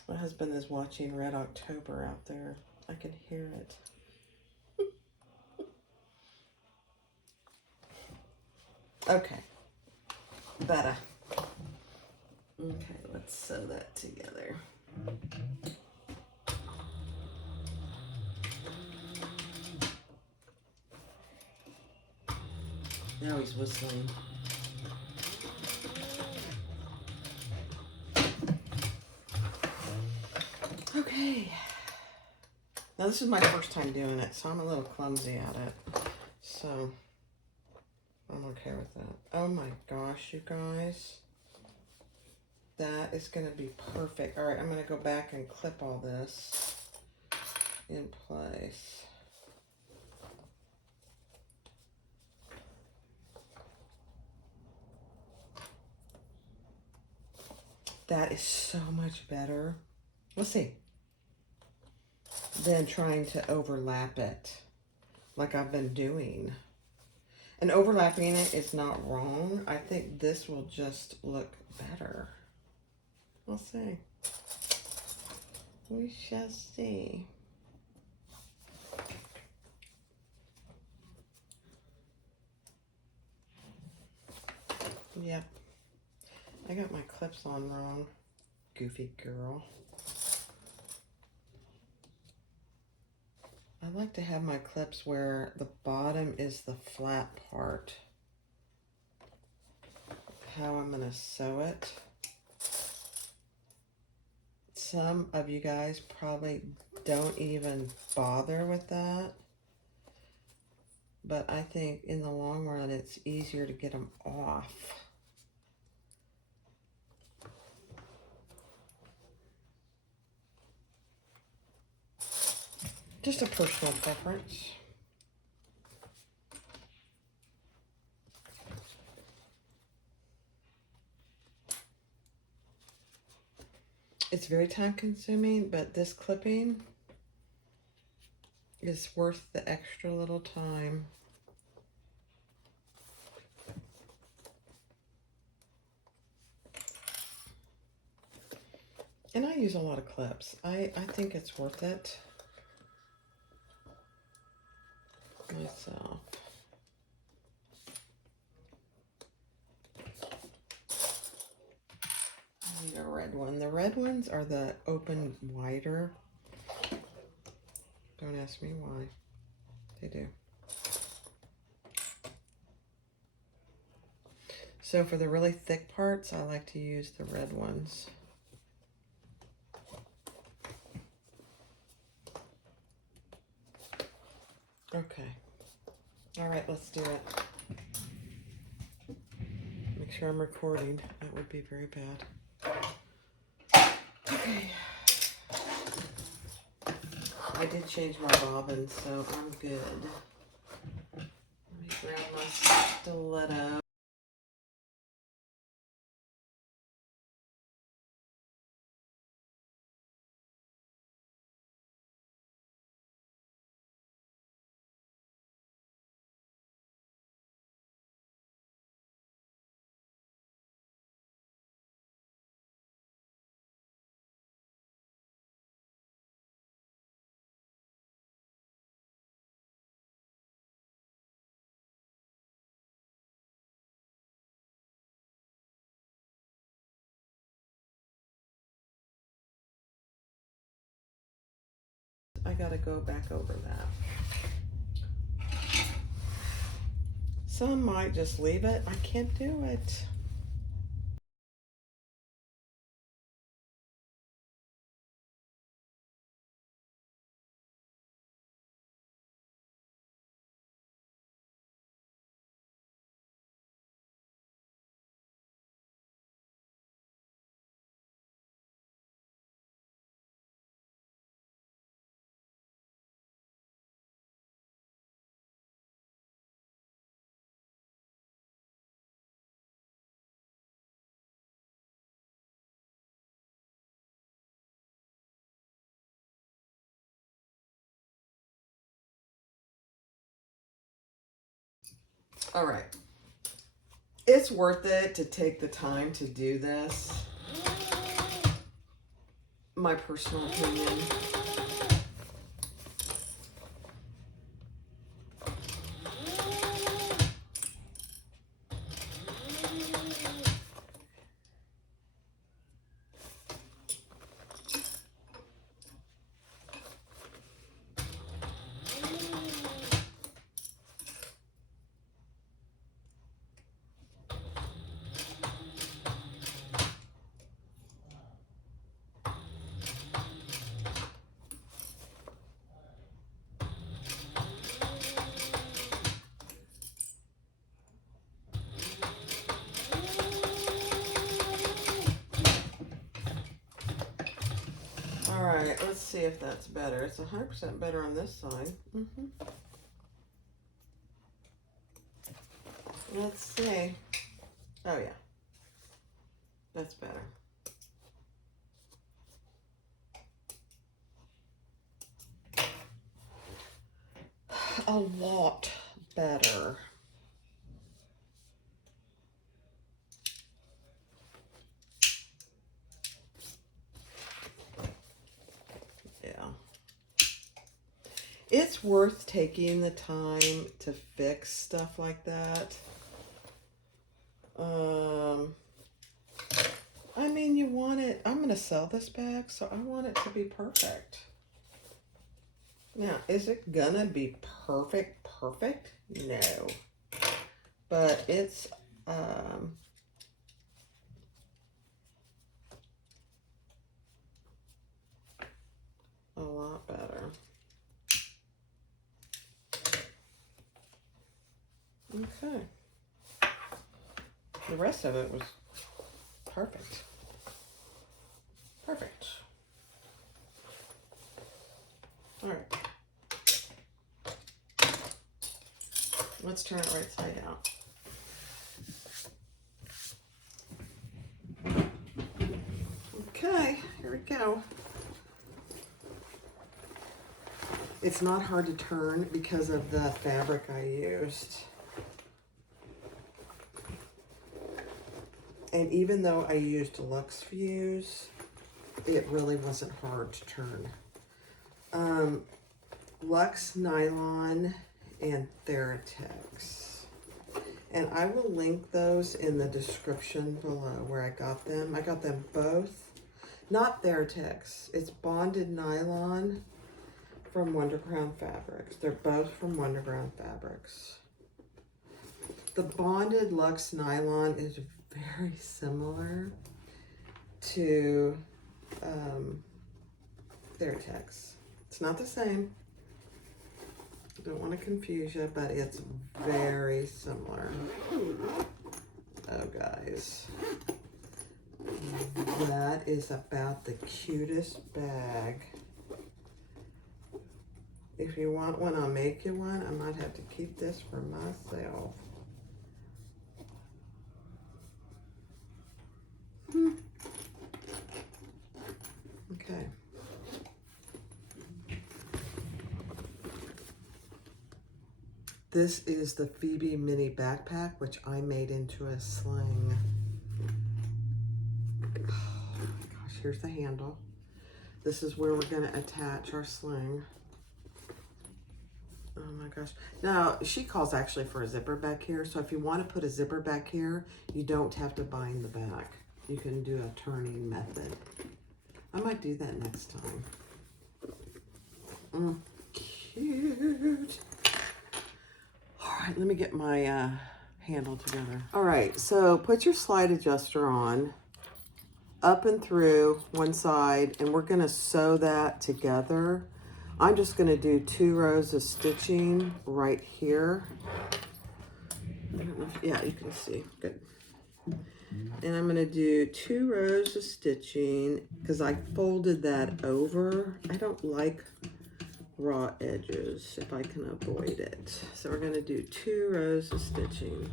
My husband is watching Red October out there. I can hear it. Okay, better. Okay, let's sew that together. Now he's whistling. Okay. Now this is my first time doing it, so I'm a little clumsy at it. So I'm okay with that. Oh my gosh, you guys. That is gonna be perfect. All right, I'm gonna go back and clip all this in place. That is so much better. Let's see. Than trying to overlap it like I've been doing. And overlapping it is not wrong. I think this will just look better. We'll see. We shall see. Yep. I got my clips on wrong. Goofy girl. I like to have my clips where the bottom is the flat part. How I'm going to sew it. Some of you guys probably don't even bother with that. But I think in the long run, it's easier to get them off. Just a personal preference. It's very time consuming, but this clipping is worth the extra little time. And I use a lot of clips. I think it's worth it myself. I need a red red one. The red ones are the open wider. Don't ask me why. They do. So for the really thick parts, I like to use the red ones. Okay. All right, let's do it. Make sure I'm recording. That would be very bad. Okay. I did change my bobbin, so I'm good. Let me grab my stiletto. I gotta go back over that. Some might just leave it. I can't do it. All right. It's worth it to take the time to do this. My personal opinion. All right, let's see if that's better. It's 100% better on this side. Let's see. Oh yeah, that's better. A lot better. Yeah. It's worth taking the time to fix stuff like that. I mean, you want it, I'm going to sell this bag, so I want it to be perfect. Now, is it going to be perfect? No. But it's, a lot better. Okay. The rest of it was perfect. Perfect. All right. Let's turn it right side out. Okay, here we go. It's not hard to turn because of the fabric I used. And even though I used Luxe Fuse, it really wasn't hard to turn. Luxe Nylon and Theratex. And I will link those in the description below where I got them. I got them both not Theratex. It's bonded nylon from Wonderground Fabrics. They're both from Wonderground Fabrics. The bonded luxe nylon is very similar to Theratex. It's not the same. I don't want to confuse you, but it's very similar. Oh, guys. That is about the cutest bag. If you want one, I'll make you one. I might have to keep this for myself. Okay. This is the Phoebe mini backpack, which I made into a sling. Oh my gosh, here's the handle. This is where we're gonna attach our sling. Oh my gosh. Now, she calls actually for a zipper back here. So if you want to put a zipper back here, you don't have to bind the back. You can do a turning method. I might do that next time. Cute. All right, let me get my handle together. All right, so put your slide adjuster on, up and through one side, and we're gonna sew that together. I'm just gonna do 2 rows of stitching right here. I don't know if, yeah, you can see, good. And I'm gonna do 2 rows of stitching because I folded that over. I don't like raw edges if I can avoid it. So we're gonna do 2 rows of stitching.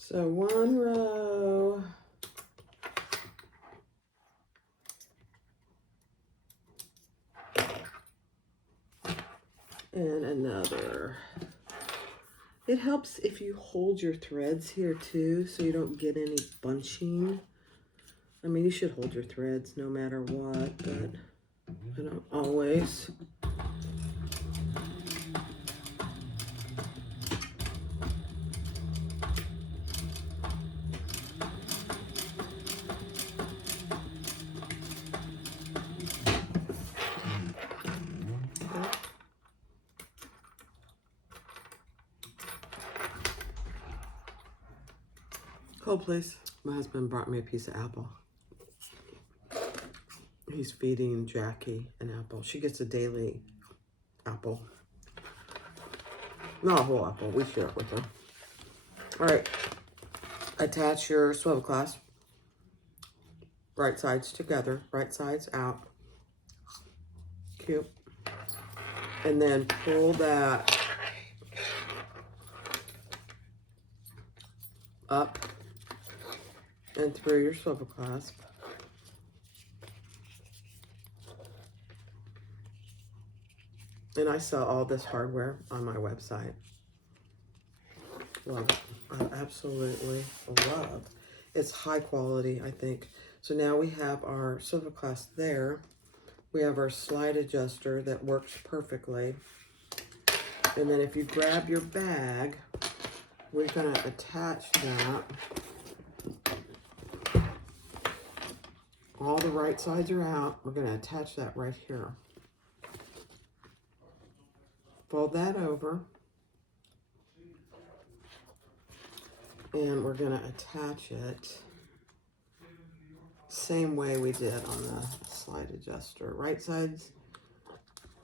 So 1 row. And another. It helps if you hold your threads here too, so you don't get any bunching. I mean, you should hold your threads no matter what, but I don't always. Hold, please. My husband brought me a piece of apple. He's feeding Jackie an apple. She gets a daily apple. Not a whole apple. We share it with her. All right. Attach your swivel clasp. Right sides together. Right sides out. Cute. And then pull that up and through your swivel clasp. And I sell all this hardware on my website. Love it. I absolutely love. It's high quality, I think. So now we have our swivel clasp there. We have our slide adjuster that works perfectly. And then if you grab your bag, we're gonna attach that. All the right sides are out. We're gonna attach that right here. Fold that over. And we're gonna attach it same way we did on the slide adjuster. Right sides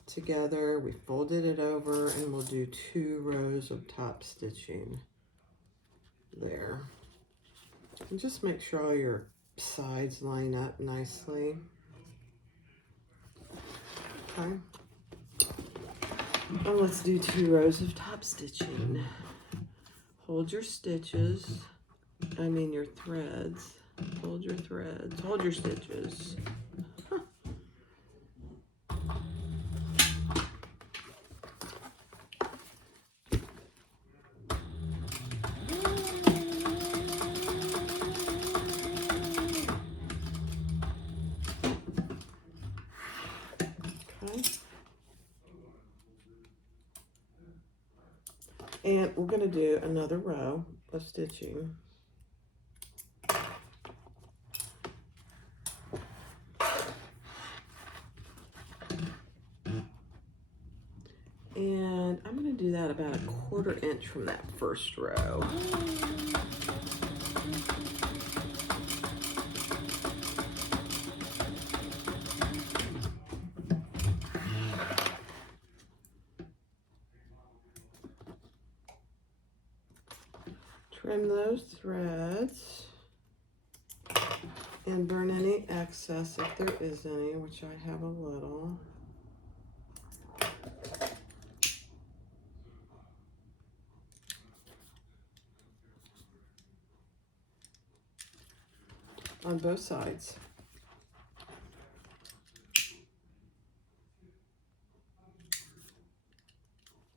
together, we folded it over, and we'll do 2 rows of top stitching there. And just make sure all your sides line up nicely. Okay. And let's do 2 rows of top stitching. Hold your stitches, your threads. Hold your threads, hold your stitches. And we're going to do another row of stitching. And I'm going to do that about 1/4 inch from that first row. Trim those threads and burn any excess if there is any, which I have a little. On both sides.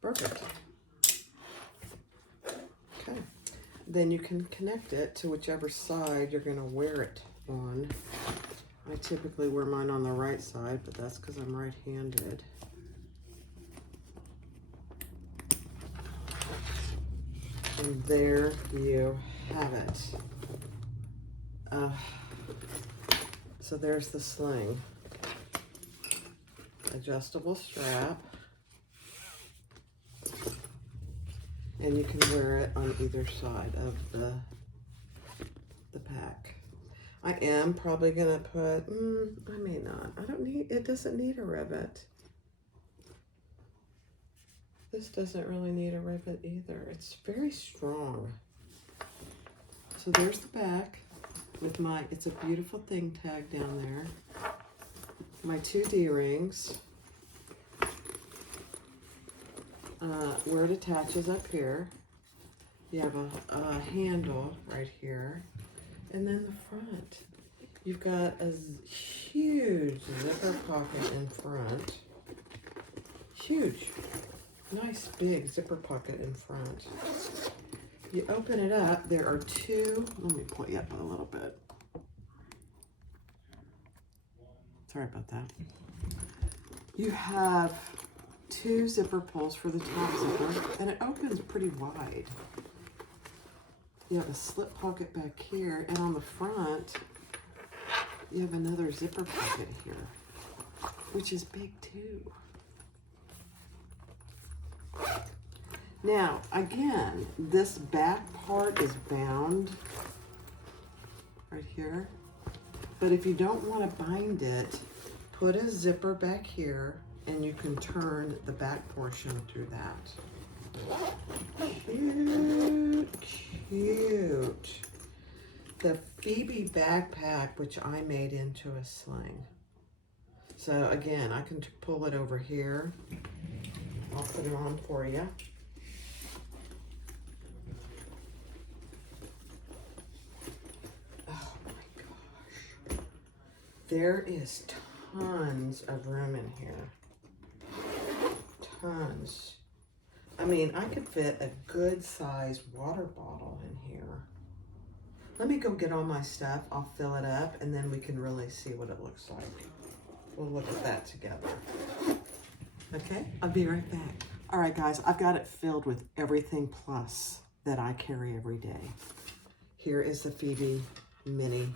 Perfect. Okay. Then you can connect it to whichever side you're going to wear it on. I typically wear mine on the right side, but that's because I'm right-handed. And there you have it. So there's the sling. Adjustable strap. And you can wear it on either side of the pack. I am probably gonna put, I may not. It doesn't need a rivet. This doesn't really need a rivet either. It's very strong. So there's the back with it's a beautiful thing tag down there. My 2 D-rings. Where it attaches up here, you have a handle right here, and then the front. You've got a huge zipper pocket in front. Huge. Nice big zipper pocket in front. You open it up, there are 2, let me pull you up a little bit. Sorry about that. You have 2 zipper pulls for the top zipper, and it opens pretty wide. You have a slip pocket back here, and on the front, you have another zipper pocket here, which is big too. Now, again, this back part is bound right here, but if you don't want to bind it, put a zipper back here, and you can turn the back portion through that. Cute, cute. The Phoebe backpack, which I made into a sling. So again, I can pull it over here. I'll put it on for you. Oh my gosh. There is tons of room in here. Tons. I mean, I could fit a good size water bottle in here. Let me go get all my stuff. I'll fill it up and then we can really see what it looks like. We'll look at that together. Okay, I'll be right back. All right, guys, I've got it filled with everything plus that I carry every day. Here is the Phoebe mini.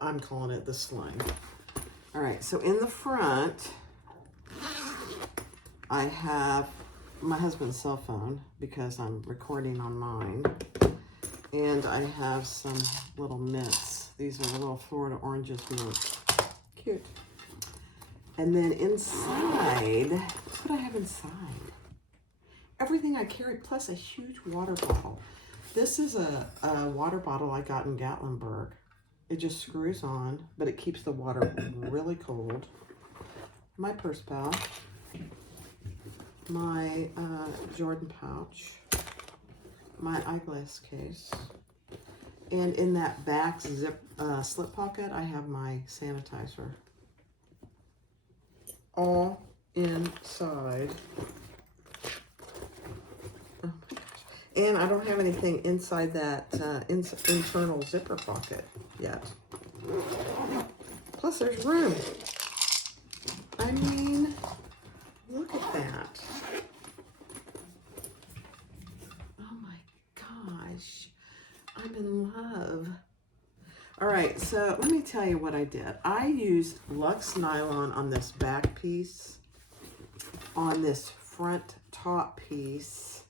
I'm calling it the sling. All right, so in the front, I have my husband's cell phone because I'm recording on mine. And I have some little mints. These are little Florida oranges mints. Cute. And then inside, what do I have inside? Everything I carry, plus a huge water bottle. This is a water bottle I got in Gatlinburg. It just screws on, but it keeps the water really cold. My purse pouch. My Jordan pouch. My eyeglass case. And in that back slip pocket, I have my sanitizer. All inside. Oh my gosh. And I don't have anything inside that internal zipper pocket yet. Plus there's room. I mean, did. I used Luxe Nylon on this back piece, on this front top piece,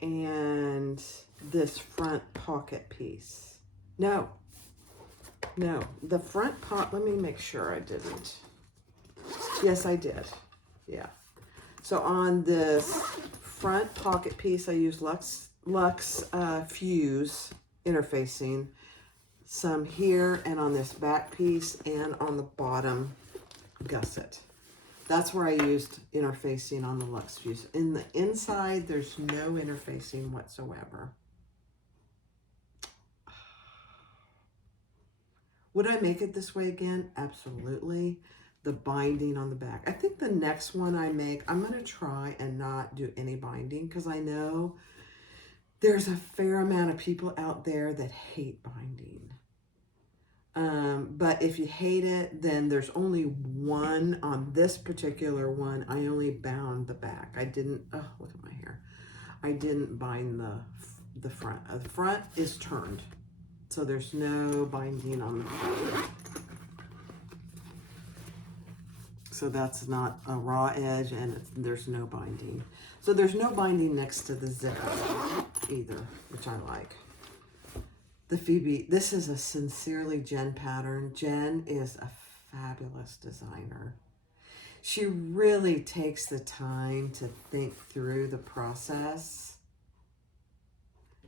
and this front pocket piece. No, the front let me make sure I didn't. Yes, I did. Yeah. So on this front pocket piece, I used Luxe Fuse interfacing, some here and on this back piece and on the bottom gusset. That's where I used interfacing on the Luxe Fuse. In the inside, there's no interfacing whatsoever. Would I make it this way again? Absolutely. The binding on the back. I think the next one I make, I'm going to try and not do any binding, because I know there's a fair amount of people out there that hate binding. But if you hate it, then there's only one on this particular one. I only bound the back. I didn't, oh, look at my hair. I didn't bind the front. The front is turned, so there's no binding on the front. So that's not a raw edge, and there's no binding. So there's no binding next to the zipper either, which I like. The Phoebe, this is a Sincerely Jen pattern. Jen is a fabulous designer. She really takes the time to think through the process.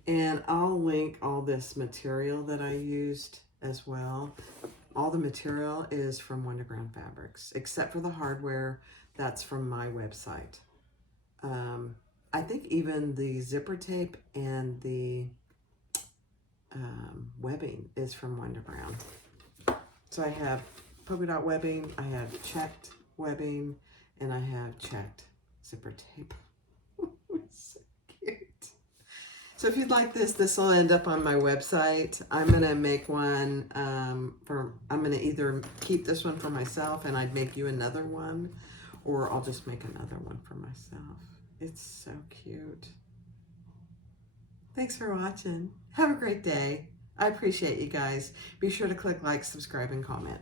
And I'll link all this material that I used as well. All the material is from Wonderground Fabrics, except for the hardware. That's from my website. I think even the zipper tape and the webbing is from Wonderground. So I have polka dot webbing, I have checked webbing, and I have checked zipper tape. It's so cute. So if you'd like this will end up on my website. I'm going to make one I'm going to either keep this one for myself and I'd make you another one, or I'll just make another one for myself. It's so cute. Thanks for watching. Have a great day. I appreciate you guys. Be sure to click like, subscribe, and comment.